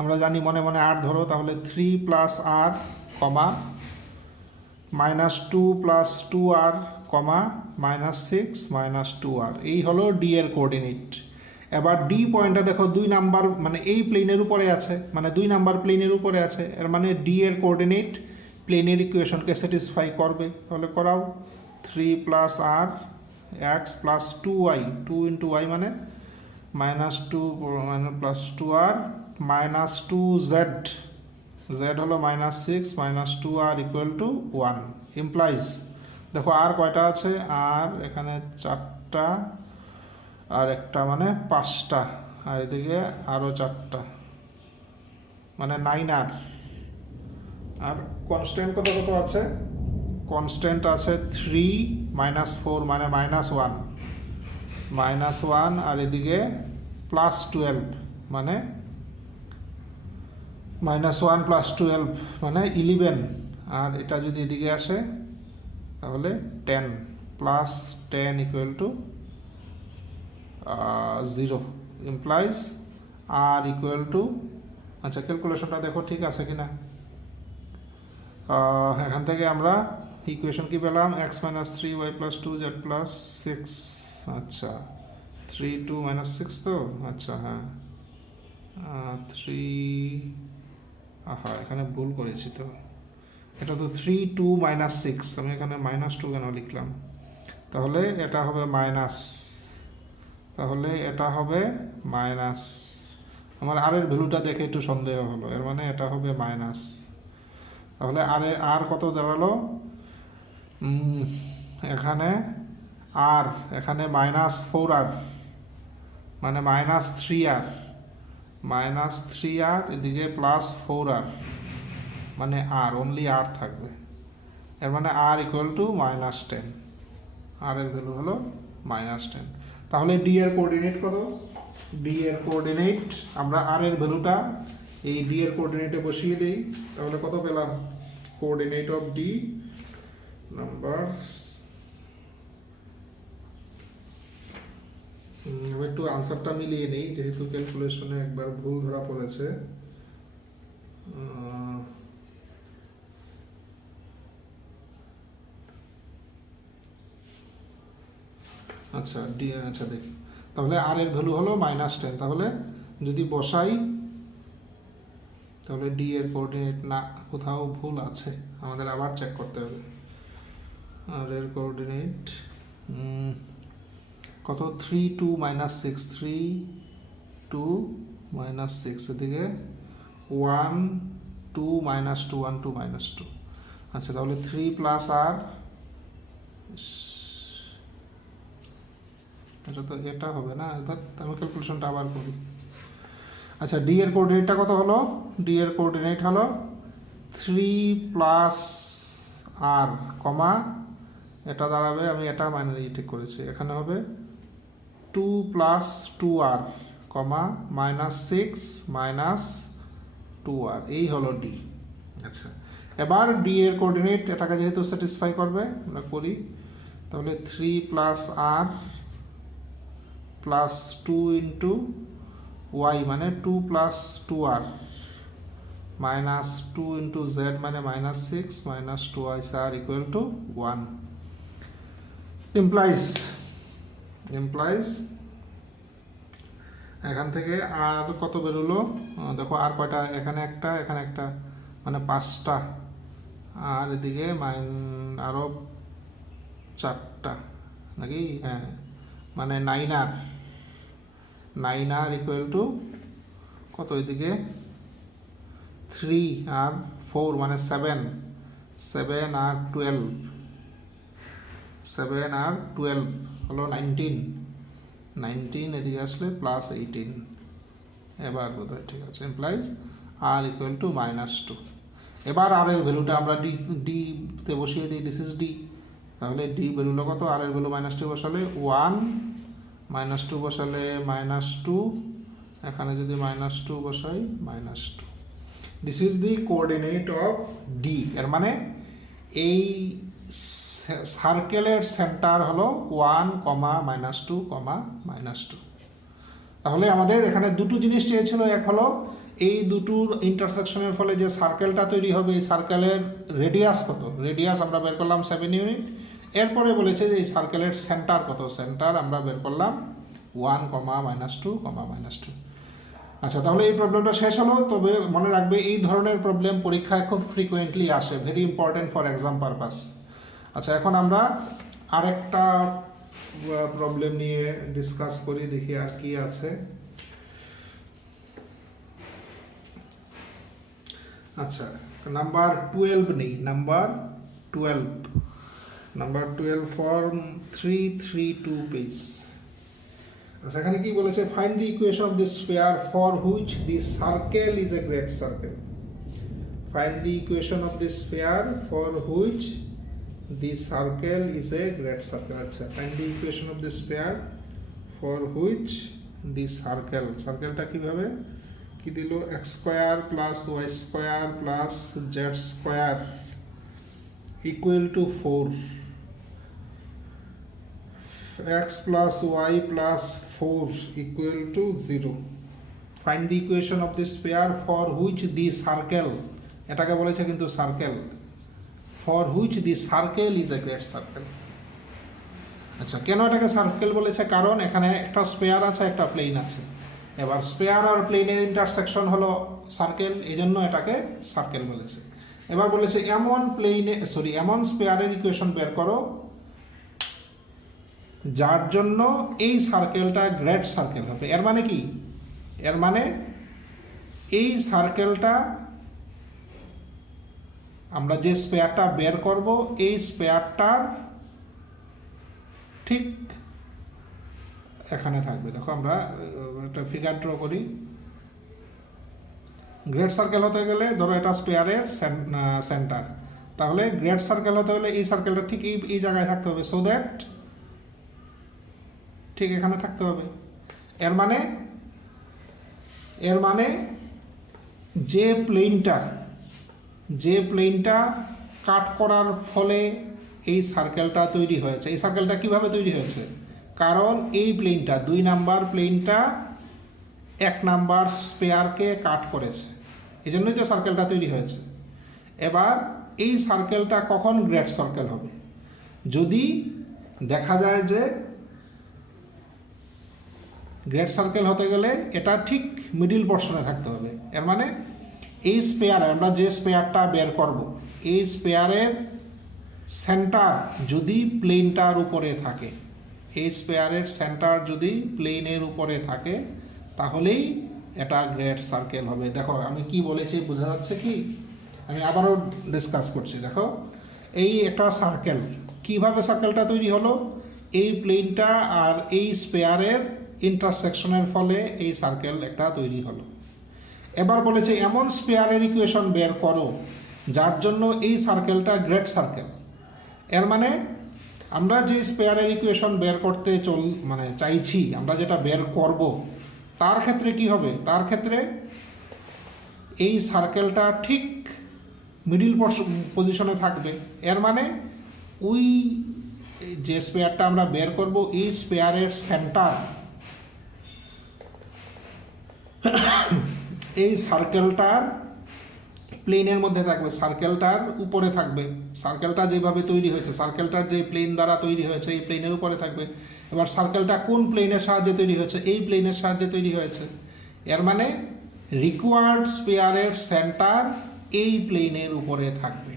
আমরা জানি, মনে মনে আর ধরো, তাহলে 3 + r, -2 + 2r, -6 -2r, এই হলো ডি এর কোঅর্ডিনেট। এবার ডি পয়েন্টটা দেখো 2 নাম্বার, মানে এই প্লেনের উপরে আছে, মানে 2 নাম্বার প্লেনের উপরে আছে, এর মানে ডি এর কোঅর্ডিনেট প্লেনের ইকুয়েশনকে স্যাটিসফাই করবে। তাহলে করাও, 3 + r x + 2y, 2 × y মানে -2 + 2r -2z, z হলো -6 -2r = 1, ইমপ্লাইজ, দেখো আর কয়টা আছে, আর এখানে 4টা, আর একটা মানে 5টা, আর এদিকে আরও 4টা, মানে 9r। আর কনস্ট্যান্ট কত কত আছে? কনস্ট্যান্ট আছে 3 -4 মানে -1, -1, আর এদিকে +12 মানে -1 + 12 মানে 11, আর এটা যদি এদিকে আসে তাহলে 10, +10 = 0, ইমপ্লাইজ r = আচ্ছা, ক্যালকুলেশনটা দেখো ঠিক আছে কিনা। এখান থেকে আমরা ইকুয়েশন কি পেলাম? x - 3y + 2z + 6, আচ্ছা 3 2 -6 তো, আচ্ছা হ্যাঁ 3, এখানে ভুল করেছি তো, এটা তো 3 2 -6, আমি এখানে -2 কেন লিখলাম? তাহলে এটা হবে মাইনাস, তাহলে এটা হবে মাইনাস। আমার আর এর ভ্যালুটা দেখে একটু সন্দেহ হলো, এর মানে এটা হবে মাইনাস। তাহলে আর কত দাঁড়ালো? এখানে আর, এখানে -4r মানে -3r, -3r, এদিকে +4r মানে আর, অনলি আর থাকবে। এর মানে r = -10, আর এর ভ্যালু হলো -10। তাহলে ডি এর কোঅর্ডিনেট কত? ডি এর কোঅর্ডিনেট আমরা আর এর ভ্যালুটা এই ডি এর কোঅর্ডিনেটে বসিয়ে দেই, তাহলে কত পেলাম? কোঅর্ডিনেট অফ ডি নাম্বার, একটু আনসারটা মিলিয়ে নেই, যেহেতু ক্যালকুলেশনে একবার ভুল ধরা পড়েছে। আচ্ছা ডি, আচ্ছা দেখি, তাহলে আর এর ভ্যালু হলো -10। তাহলে যদি বসাই, তাহলে ডি এর কোঅর্ডিনেট না, কোথাও ভুল আছে, আমাদের আবার চেক করতে হবে। আর এর কোঅর্ডিনেট কত? 3 2 -6, 3 2 -6, এদিকে 1 2 -2, 1 2 -2। আচ্ছা তাহলে 3 + r, এটা তো এটা হবে না, আমি ক্যালকুলেশনটা আবার করি। আচ্ছা ডি এর কোঅর্ডিনেটটা কত হলো? ডি এর কোঅর্ডিনেট হলো 3 + r, এটা দাঁড়াবে, আমি এটা মানে ঠিক করেছি, এখানে হবে 2 + 2r, -6 -2r, এই হলো ডি। আচ্ছা এবার ডি এর কোঅর্ডিনেট এটাকে যেহেতু স্যাটিসফাই করবে, আমরা করি, তাহলে 3 + r + 2 × y মানে 2 + 2r, -2 × z মানে -6 -2y, r = 1, ইমপ্লাইজ এখান থেকে আর কত বেরোলো? দেখো আর কয়টা, এখানে একটা, এখানে একটা, মানে 5টা, আর এদিকে আরও 4টা নাকি, হ্যাঁ মানে 9r = কত? এদিকে 3 আর 4 মানে 7 আর 12, 7 আর 12 হলো 19 এদিকে আসলে +18 এবার বোধহয় ঠিক আছে ইমপ্লাইজ আর ইকুয়াল টু -2 এবার আর এর ভ্যালুটা আমরা ডি তে বসিয়ে দিই দিস ইজ ডি তাহলে ডি ভ্যালুটা কত আর এর ভ্যালু -2 বসালে 1 -2 বসালে -2 এখানে যদি -2 বসাই -2 this is the coordinate of D এর মানে এই সার্কেলের সেন্টার হলো 1, -2, -2 তাহলে আমাদের এখানে দুটো জিনিস চেয়েছিল এক হলো এই দুটোর ইন্টারসেকশনের ফলে যে সার্কেলটা তৈরি হবে এই সার্কেলের রেডিয়াস কত রেডিয়াস আমরা বের করলাম 7 ইউনিট এরপরে বলেছে যে এই সার্কেলের সেন্টার কত সেন্টার আমরা বের করলাম 1, -2, -2 আচ্ছা তাহলে এই প্রবলেমটা শেষ হলো তবে মনে রাখবে এই ধরনের প্রবলেম পরীক্ষায় খুব ফ্রিকোয়েন্টলি আসে very important for exam purpose আচ্ছা এখন আমরা আরেকটা প্রবলেম নিয়ে ডিসকাস করি দেখি আর কি আছে আচ্ছা নাম্বার 12 নেই নাম্বার 12 ফর্ম 332 পেজ আচ্ছা এখানে কি বলেছে find the equation of this sphere for which this circle is A great circle find the equation of this sphere for which this circle is a great circle আচ্ছা find the equation of this pair for which this circle টা কিভাবে কি দিল x square plus y square plus z square equal to 4 x plus y plus 4 equal to 0 find the equation of this pair for which the circle এটাকে বলেছে কিন্তু circle for which the circle is a great circle আচ্ছা কেন এটাকে circle বলেছে কারণ এখানে একটা স্পেয়ার আছে একটা প্লেন আছে এবার স্পেয়ার আর প্লেনের ইন্টারসেকশন হলো সার্কেল এজন্য এটাকে সার্কেল বলেছে এবার বলেছে এমন স্পেয়ারের ইকুয়েশন বের করো যার জন্য এই সার্কেলটা গ্রেট সার্কেল হবে এর মানে কি এর মানে এই সার্কেলটা আমরা যে স্পেয়ারটা বের করব এই স্পেয়ারটার ঠিক এখানে থাকবে দেখো আমরা একটা ফিগার ড্র করি গ্রেট সার্কেল হতে গেলে ধরো এটা স্পেয়ারের সেন্টার তাহলে গ্রেট সার্কেল হতে হলে এই সার্কেলটা ঠিক এই জায়গায় থাকতে হবে সো দ্যাট ঠিক এখানে থাকতে হবে এর মানে যে প্লেনটা কাট করার ফলে এই সার্কেলটা তৈরি হয়েছে এই সার্কেলটা কিভাবে তৈরি হয়েছে কারণ এই প্লেনটা 2 নাম্বার প্লেনটা 1 নাম্বার স্পেয়ারকে কাট করেছে এজন্যই তো সার্কেলটা তৈরি হয়েছে এবার এই সার্কেলটা কখন গ্রেট সার্কেল হবে যদি দেখা যায় যে গ্রেট সার্কেল হতে গেলে এটা ঠিক মিডল পোরশনে থাকতে হবে এর মানে এই স্পেয়ার আমরা যে স্পেয়ারটা বের করব এই স্পেয়ারের সেন্টার যদি প্লেনটার উপরে থাকে এই স্পেয়ারের সেন্টার যদি প্লেনের উপরে থাকে তাহলেই এটা গ্রেট সার্কেল হবে দেখো আমি কি বলেছি বোঝা যাচ্ছে কি আমি আবারও ডিসকাস করছি দেখো এই একটা সার্কেল কিভাবে সার্কেলটা তৈরি হলো এই প্লেনটা আর এই স্পেয়ারের ইন্টারসেকশনের ফলে এই সার্কেল একটা তৈরি হলো এবার বলেছে এমন স্পেয়ারের ইকুয়েশন বের করো যার জন্য এই সার্কেলটা গ্রেট সার্কেল এর মানে আমরা যে স্পেয়ারের ইকুয়েশন বের করতে চাইছি আমরা যেটা বের করব তার ক্ষেত্রে কি হবে তার ক্ষেত্রে এই সার্কেলটা ঠিক মিডল পজিশনে থাকবে এর মানে ওই যে স্পেয়ারটা আমরা বের করব এই স্পেয়ারের সেন্টার এই সার্কেলটার প্লেনের মধ্যে থাকবে সার্কেলটার উপরে থাকবে সার্কেলটা যেভাবে তৈরি হয়েছে সার্কেলটার যে প্লেন দ্বারা তৈরি হয়েছে এই প্লেনের উপরে থাকবে এবার সার্কেলটা কোন প্লেনের সাহায্যে তৈরি হয়েছে এই প্লেনের সাহায্যে তৈরি হয়েছে এর মানে রিকোয়ার্ড স্পেয়ারের সেন্টার এই প্লেনের উপরে থাকবে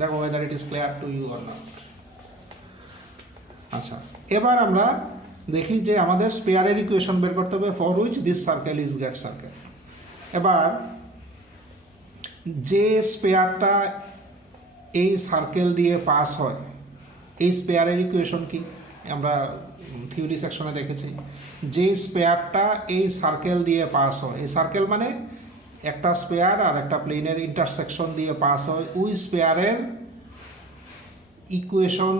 দেখো whether it is clear to you or not আচ্ছা এবার আমরা দেখি যে আমাদের স্পেয়ারের ইকুয়েশন বের করতে হবে for which this circle is great circle এবার যে স্পেয়ারটা এই সার্কেল দিয়ে পাস হয় এই স্পেয়ারের ইকুয়েশন কি আমরা থিওরি সেকশনে দেখেছি, যে স্পেয়ারটা এই সার্কেল দিয়ে পাস হয়, এই সার্কেল মানে একটা স্পেয়ার আর একটা প্লেনের ইন্টারসেকশন দিয়ে পাস হয়, ওই স্পেয়ারের ইকুয়েশন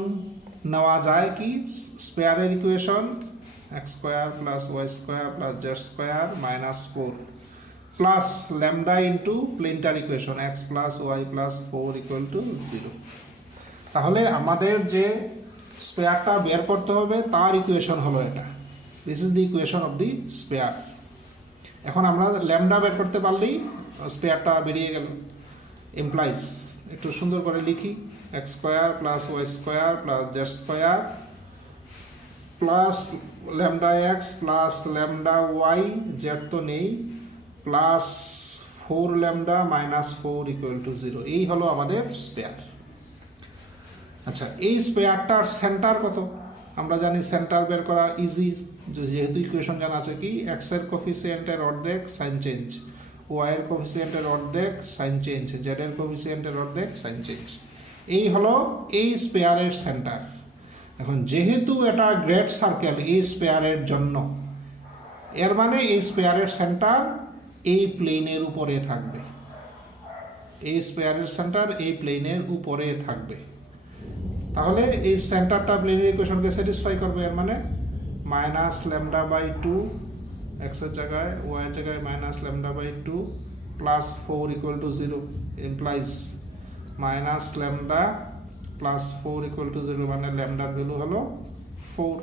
নেওয়া যায় কি, স্পেয়ারের equation x square plus Y square plus Z square minus 4 plus lambda into প্লেনটার equation X plus Y plus 4 equal to 0। তাহলে আমাদের যে স্পেয়ারটা বের করতে হবে তার ইকুয়েশন হলো এটা, this is the equation of the spare. এখন আমরা ল্যামডা বের করতে পারলেই স্পেয়ারটা বেরিয়ে গেল। এমপ্লাইজ একটু সুন্দর করে লিখি, x square plus Y square plus Z square plus lambda x plus lambda y, z তো নেই, plus 4 lambda minus 4 equal to 0। এই হলো আমাদের স্পেয়ার। আচ্ছা, এই স্পেয়ারটার সেন্টার কত? আমরা জানি সেন্টার বের করা ইজি, যেহেতু ইকুয়েশন জানা আছে কি, এক্স এর কোফিসিয়েন্টের অর্ধেক সাইন চেঞ্জ, ওয়াই এর কোফিসিয়েন্টের অর্ধেক সাইন চেঞ্জ, জেড এর কোফিসিয়েন্টের অর্ধেক সাইন চেঞ্জ। এই হলো এই স্পেয়ারের সেন্টার। এখন যেহেতু এটা গ্রেট সার্কেল এই স্পেয়ারের জন্য, এর মানে এই স্পেয়ারের সেন্টার এই প্লেনের উপরে থাকবে, এই স্পেয়ারের সেন্টার এই প্লেনের উপরে থাকবে। তাহলে এই সেন্টারটা প্লেনের ইকুয়েশনকে স্যাটিসফাই করবে, এর মানে মাইনাস ল্যামডা বাই 2 এক্স এর জায়গায়, ওয়াই এর জায়গায় minus lambda by 2 plus 4 equal to 0 implies minus lambda plus 4 equal to 0, মানে ল্যামডার ভ্যালু হলো 4।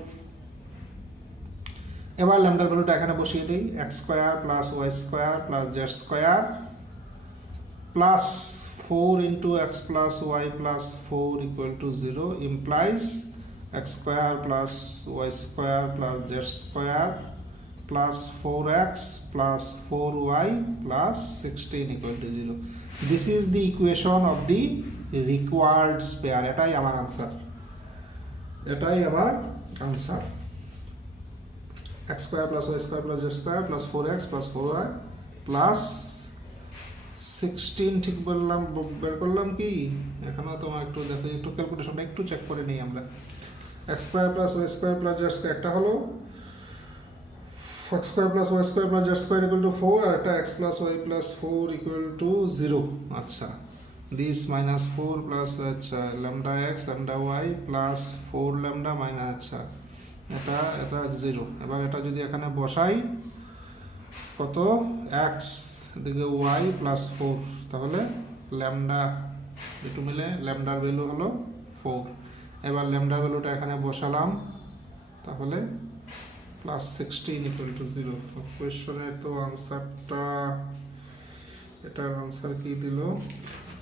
এবার ল্যামডার ভ্যালুটা এখানে বসিয়ে দিই, x square plus Y square plus Z square plus 4 into x plus y plus 4 equal to 0 implies x square plus y square plus z square plus 4x plus 4y plus 16 equal to 0. This is the equation of the required spare. এটাই আমার answer, এটাই আমার answer. x square plus y square plus z square plus 4x plus 4y plus 16 ঠিক বললাম, বের করলাম কি? এখানে তোমার একটু দেখো, একটু ক্যালকুলেশনটা একটু চেক করে নিই আমরা। x square plus y square plus z square, একটা হলো x square plus y square plus z square equal to 4, আর একটা x plus Y plus 4 equal to 0। আচ্ছা, দিস মাইনাস 4 প্লাস আচ্ছা lambda x lambda y plus 4 lambda minus, আচ্ছা এটা 0। এবার এটা যদি এখানে বসাই, কত x এদিকে y প্লাস 4, তাহলে ল্যামডা দুটো মিলে ল্যামডার ভ্যালু হলো 4। এবার ল্যামডার ভ্যালুটা এখানে বসালাম, তাহলে প্লাস 16 ইকুয়াল টু 0। কোয়েশ্চনের তো আনসারটা, এটার আনসার কি দিল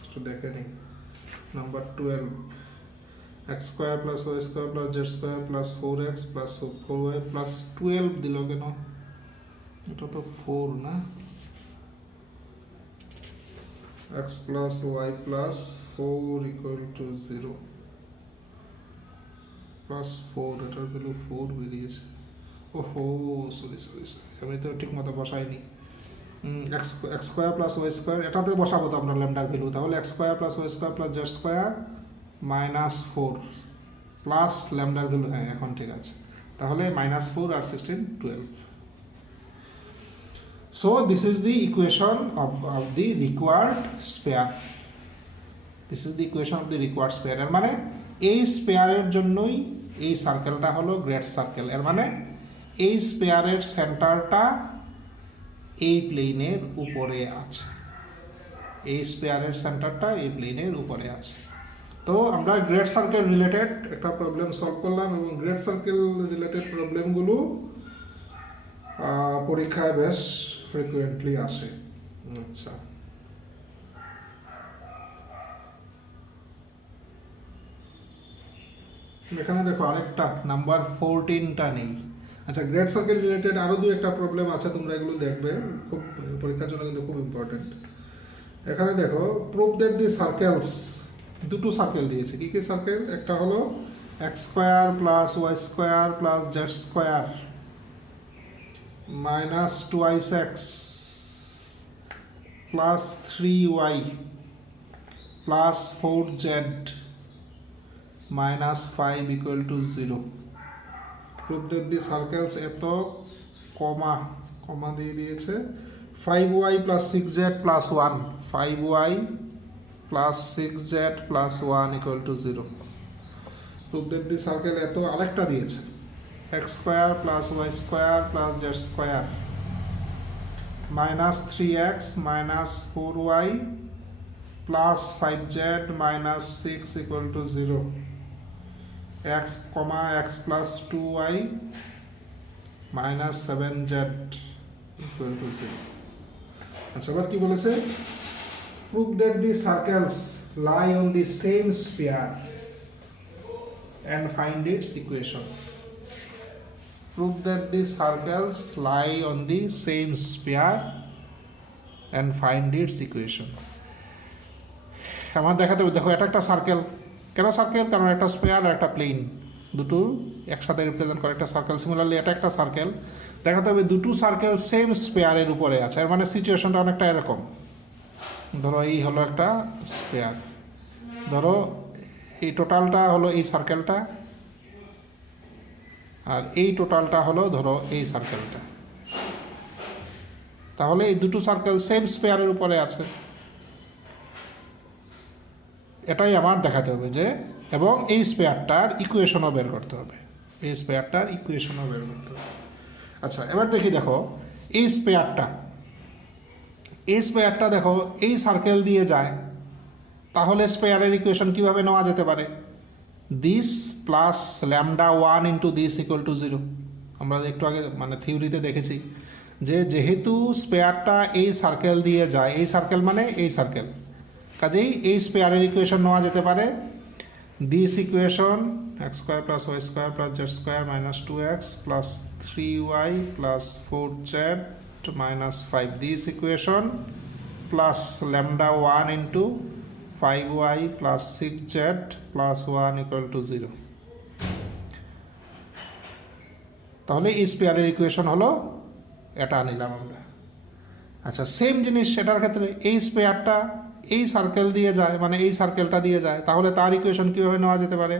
একটু দেখে নিই। Number 12, x square plus Y square plus Z square plus 4x plus 4y plus 12 দিল কেন? এটা তো 4 না, x plus y plus 4 equal to 0 plus 4, এটার ভ্যালু 4 বেরিয়েছে। ওহো সরি, আমি তো ঠিক মতো বসাইনি। X square plus Y square, এটাতে বসাবো তো আমরা ল্যামডার ভ্যালু, তাহলে X square plus Y square plus Z square minus 4 plus ল্যামডার ভ্যালু, হ্যাঁ এখন ঠিক আছে, তাহলে মাইনাস 4 আর 16 12। So this is the equation of the required spare. This is the equation of the required spare. এর মানে এই স্পেয়ারের জন্যই এই সার্কেলটা হলো গ্রেট সার্কেল। এর মানে এই স্পেয়ারের সেন্টারটা এই প্লেনের উপরে আছে, এই স্পেয়ারের সেন্টারটা এই প্লেনের উপরে আছে। তো আমরা গ্রেট সার্কেল রিলেটেড একটা প্রবলেম সলভ করলাম, এবং গ্রেট সার্কেল রিলেটেড প্রবলেমগুলো পরীক্ষায় বেশ ফ্রিকুয়েন্টলি আসে। আচ্ছা, এখানে দেখো আরেকটা নাম্বার 14টা নেই। আচ্ছা, গ্রেট সার্কেল রিলেটেড আরো দুই একটা প্রবলেম আছে, তোমরা এগুলো দেখবে, খুব পরীক্ষার জন্য কিন্তু খুব ইম্পর্টেন্ট। এখানে দেখো, প্রুভ দ্যাট দি সার্কেলস, দুটো সার্কেল দিয়েছে। কি কি সার্কেল? একটা হলো x square plus Y square plus Z square minus 2x plus 3y plus 4z minus 5 equal to 0. Prove that the circles এত কমা দিয়ে দিয়েছে 5y plus 6z plus 1, 5y plus 6z plus 1 equal to 0. Prove that the circle এত আরেকটা দিয়েছে x square plus y square plus z square minus 3x minus 4y plus 5z minus 6 equal to 0. X comma x plus 2y minus 7z equal to 0. আচ্ছা এবার কি বলেছে? Prove that the circles lie on the same sphere and find its equation. Prove that the circles lie on the same sphere and find its equation. আমার দেখাতে হবে, দেখো এটা একটা সার্কেল। কেন সার্কেল? কারণ একটা স্পেয়ার আর একটা প্লেন দুটো একসাথে রিপ্রেজেন্ট করে একটা সার্কেল। সিমিলারলি এটা একটা সার্কেল। দেখাতে হবে দুটো সার্কেল সেম স্পেয়ারের উপরে আছে। এর মানে সিচুয়েশনটা অনেকটা এরকম। ধরো এই হলো একটা স্পেয়ার, ধরো এই টোটালটা হলো এই সার্কেলটা, আর এই টোটালটা হলো ধরো এই সার্কেলটা। তাহলে এই দুটো সার্কেল সেম স্পেয়ারের উপরে আছে, এটাই আমার দেখাতে হবে যে, এবং এই স্পেয়ারটার ইকুয়েশনও বের করতে হবে, এই স্পেয়ারটার ইকুয়েশনও বের করতে হবে। আচ্ছা এবার দেখি, দেখো এই স্পেয়ারটা দেখো এই সার্কেল দিয়ে যায়, তাহলে স্পেয়ারের ইকুয়েশন কিভাবে নেওয়া যেতে পারে? This plus lambda 1 into this equal to 0। আমরা একটু আগে মানে থিওরিতে দেখেছি যে যেহেতু স্পেয়ারটা এই সার্কেল দিয়ে যায়, এই সার্কেল মানে এই সার্কেল, কাজেই এই স্পেয়ারের ইকুয়েশন নেওয়া যেতে পারে this equation x square plus Y square plus Z square minus 2x plus 3y plus 4z minus 5, this equation plus lambda 1 into 5y plus 6z plus 1 equal to 0। তাহলে এই স্পেয়ারের equation হলো এটা নিলাম আমরা। আচ্ছা সেম জিনিস সেটার ক্ষেত্রে এই স্পেয়ারটা এই সার্কেল দিয়ে যায়, মানে এই সার্কেলটা দিয়ে যায়, তাহলে তার ইকুয়েশন কীভাবে নেওয়া যেতে পারে?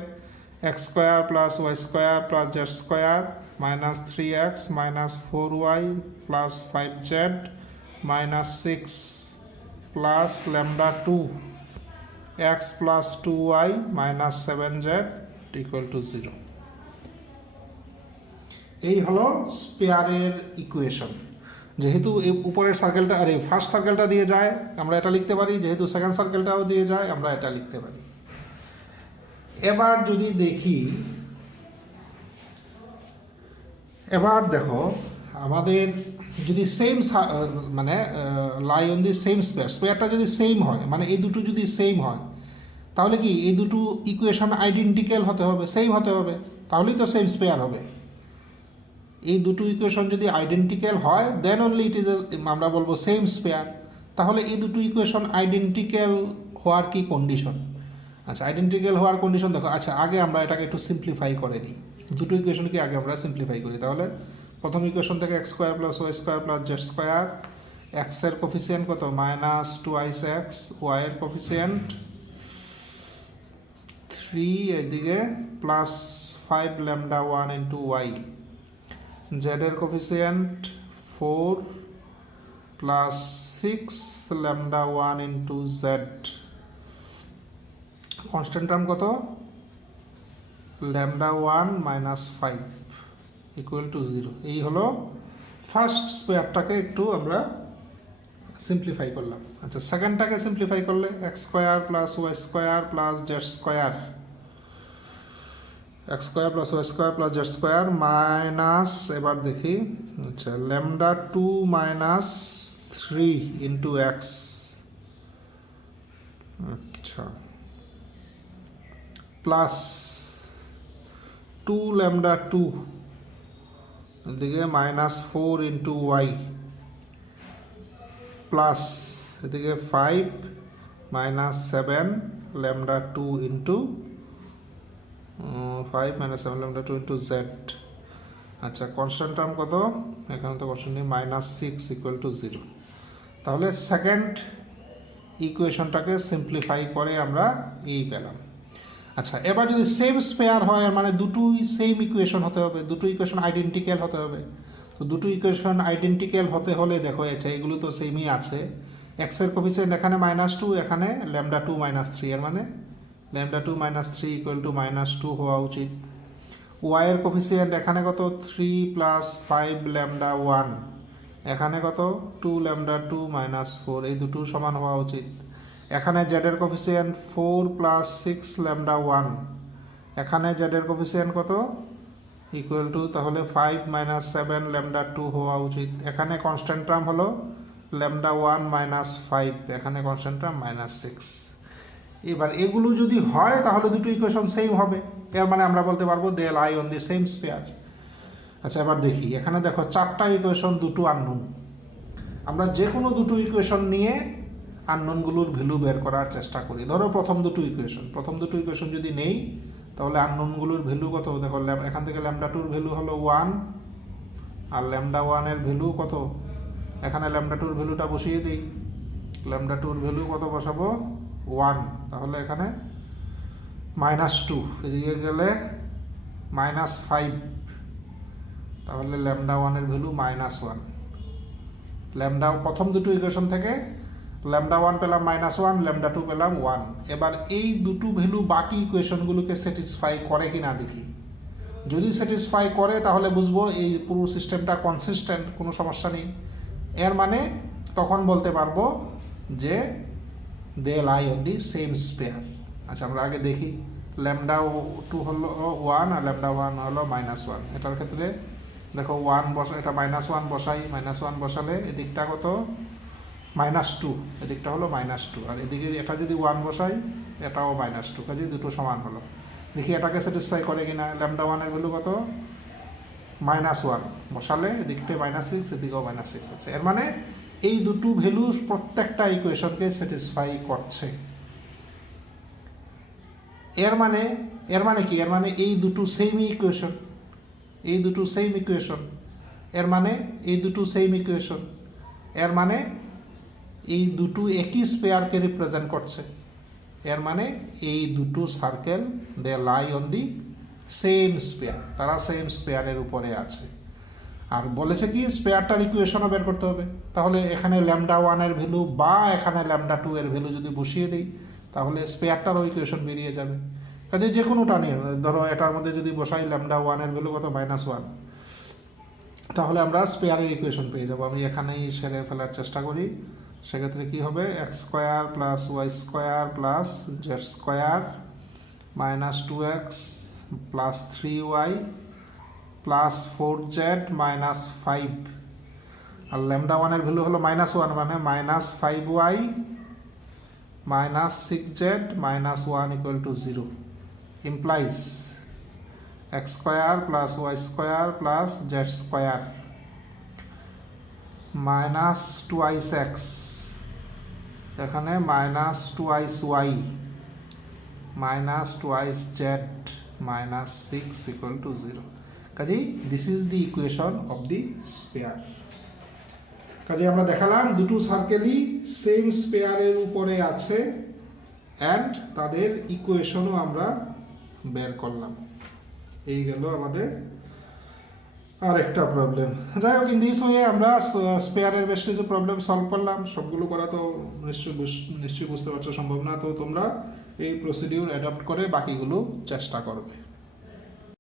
X square plus Y square plus Z square minus 3x minus 4y plus 5z minus 6 plus lambda 2 x plus 2y minus 7z equal to 0। এই হলো স্পেয়ারের ইকুয়েশন। যেহেতু এই উপরের সার্কেলটা আর এই ফার্স্ট সার্কেলটা দিয়ে যায়, আমরা এটা লিখতে পারি, যেহেতু সেকেন্ড সার্কেলটাও দিয়ে যায় আমরা এটা লিখতে পারি। এবার যদি দেখি, এবার দেখো আমাদের যদি সেম মানে লাই অন দি সেম স্পেয়ারটা যদি সেম হয়, মানে এই দুটো যদি সেম হয়, তাহলে কি এই দুটো ইকুয়েশন আইডেন্টিক্যাল হতে হবে, সেম হতে হবে, তাহলেই তো সেম স্পেয়ার হবে। এই দুটো ইকুয়েশন যদি আইডেন্টিক্যাল হয় দেন অনলি ইট ইজ আমরা বলবো সেম স্পেয়ার। তাহলে এই দুটো ইকুয়েশন আইডেন্টিক্যাল হওয়ার কি কন্ডিশন? আচ্ছা আইডেন্টিক্যাল হওয়ার কন্ডিশন দেখো। আচ্ছা আগে আমরা এটাকে একটু সিম্পলিফাই করে নিই, দুটো ইকুয়েশনকে আগে আমরা সিম্পলিফাই করি। তাহলে প্রথম ইকুয়েশন থেকে X square plus Y square plus Z square, এক্সের কোফিসিয়েন্ট কত? মাইনাস 2x, ওয়াইয়ের কোফিসিয়েন্ট 3, এদিকে প্লাস 5 ল্যামডা 1 ইন্টু ওয়াই, জেডের coefficient 4 plus 6 lambda 1 into Z, constant term কত? Lambda 1 minus 5 equal to 0। এই হলো ফার্স্ট স্কোয়ারটাকে একটু আমরা সিম্পলিফাই করলাম। আচ্ছা সেকেন্ডটাকে সিম্পলিফাই করলে x square plus Y square plus Z square, x square plus Y square plus Z square minus, এবার দেখি, আচ্ছা ল্যামডা 2 মাইনাস 3 ইন্টু এক্স, আচ্ছা প্লাস 2 ল্যামডা 2 এদিকে মাইনাস 4 ইন্টু ওয়াই প্লাস এদিকে 5 minus 7 lambda 2 into 5 minus 7 lambda 2 into z. আচ্ছা constant term কত? এখানে তো কনস্ট্যান্ট নেই, মাইনাস 6 ইকুয়াল টু 0। তাহলে সেকেন্ড ইকুয়েশনটাকে সিম্পলিফাই করে আমরা এই পেলাম। আচ্ছা, এবার যদি সেম স্পেয়ার হয় এর মানে দুটোই সেম ইকুয়েশন হতে হবে, দুটো ইকুয়েশন আইডেন্টিক্যাল হতে হবে। তো দুটো ইকুয়েশন আইডেন্টিক্যাল হতে হলে দেখো আচ্ছা এগুলো তো সেমই আছে। এক্সের কোফিসিয়েন্ট এখানে -2, এখানে λ2 -3, এর মানে λ2 -3 = -2 হওয়া উচিত। ওয়াই এর কোফিসিয়েন্ট এখানে কত 3 + 5 λ1, এখানে কত 2 λ2 -4, এই দুটো সমান হওয়া উচিত। এখানে জেড এর কোফিসিয়েন্ট 4 + 6 λ1, এখানে জেড এর কোফিসিয়েন্ট কত = তাহলে 5 - 7 λ2 হওয়া উচিত। এখানে কনস্ট্যান্ট টার্ম হলো λ1 -5, এখানে কনস্ট্যান্ট টার্ম -6। এবার এগুলো যদি হয় তাহলে দুটো ইকুয়েশন সেম হবে, এর মানে আমরা বলতে পারবো they lie on the same sphere. আচ্ছা এবার দেখি, এখানে দেখো চারটা ইকুয়েশন, দুটো আননোন। আমরা যে কোনো দুটো ইকুয়েশন নিয়ে আননোনগুলোর ভ্যালু বের করার চেষ্টা করি। ধরো প্রথম দুটো ইকুয়েশন যদি নেই তাহলে আননোনগুলোর ভ্যালু কত দেখো, এখান থেকে λ2 ভ্যালু হলো 1 আর λ1 এর ভ্যালু কত, এখানে λ2 ভ্যালুটা বসিয়ে দিই। λ2 ভ্যালু কত বসাবো 1, তাহলে এখানে -2, এদিকে গেলে -5, তাহলে λ1 এর ভ্যালু -1। প্রথম দুটো ইকুয়েশন থেকে λ1 পেলাম -1, λ2 পেলাম 1। এবার এই দুটো ভ্যালু বাকি ইকুয়েশনগুলোকে স্যাটিসফাই করে কিনা দেখি। যদি স্যাটিসফাই করে তাহলে বুঝবো এই পুরো সিস্টেমটা কনসিস্টেন্ট, কোনো সমস্যা নেই। এর মানে তখন বলতে পারবো যে they lie on the same sphere. আচ্ছা আমরা আগে দেখি, λ2 হলো 1 আর λ1 হলো -1। এটার ক্ষেত্রে দেখো 1 বসা, এটা -1 বসাই, -1 বসালে এদিকটা কত -2, এদিকটা হলো -2, আর এদিকে এটা যদি 1 বসাই এটাও -2, কাজে দুটো সমান হলো। দেখি এটাকে স্যাটিসফাই করে কিনা। λ1 এর ভ্যালু কত -1 বসালে এদিকটা -6, এদিকেও -6 আছে। এর মানে এই দুটো ভ্যালু প্রত্যেকটা ইকুয়েশনকে স্যাটিসফাই করছে। এর মানে কি, এর মানে এই দুটো সেম ইকুয়েশন, এই দুটো সেম ইকুয়েশন, এর মানে এই দুটো সেম ইকুয়েশন, এর মানে এই দুটো একই স্পেয়ারকে রিপ্রেজেন্ট করছে। এর মানে এই দুটো circle they lie on the same sphere, তারা সেম স্পেয়ারের উপরে আছে। আর বলেছে কি স্পেয়ারটার ইকুয়েশনও বের করতে হবে। তাহলে এখানে λ1 এর ভ্যালু বা এখানে λ2 এর ভ্যালু যদি বসিয়ে দিই তাহলে স্পেয়ারটারও ইকুয়েশন বেরিয়ে যাবে। কাজে যে কোনোটা নিয়ে ধরো এটার মধ্যে যদি বসাই λ1 এর ভ্যালু কত -1, তাহলে আমরা স্পেয়ারের ইকুয়েশন পেয়ে যাবো। আমি এখানেই সেরে ফেলার চেষ্টা করি। সেক্ষেত্রে কি হবে, x² + y² + z² -2x + 3y + 4z - 5, আর λ1 এর ভ্যালু হলো -1 মানে -5y - 6z - 1 = 0, implies x² + y² + z² -2x, এখানে -2y -2z -6 = 0। কাজেই this is the equation of the spare. কাজে আমরা দেখালাম দুটো সার্কেলই সেম স্পেয়ারের উপরে আছে অ্যান্ড তাদের ইকুয়েশনও আমরা বের করলাম। এই গেল আমাদের আর একটা প্রবলেম। যাই হোক, ইন দিস ওয়ে আমরা স্পেয়ারের বেশ কিছু প্রবলেম সলভ করলাম। সবগুলো করা তো নিশ্চয়ই বুঝতে পারছো সম্ভব না, তো তোমরা এই প্রসিডিউর অ্যাডপ্ট করে বাকিগুলো চেষ্টা করবে।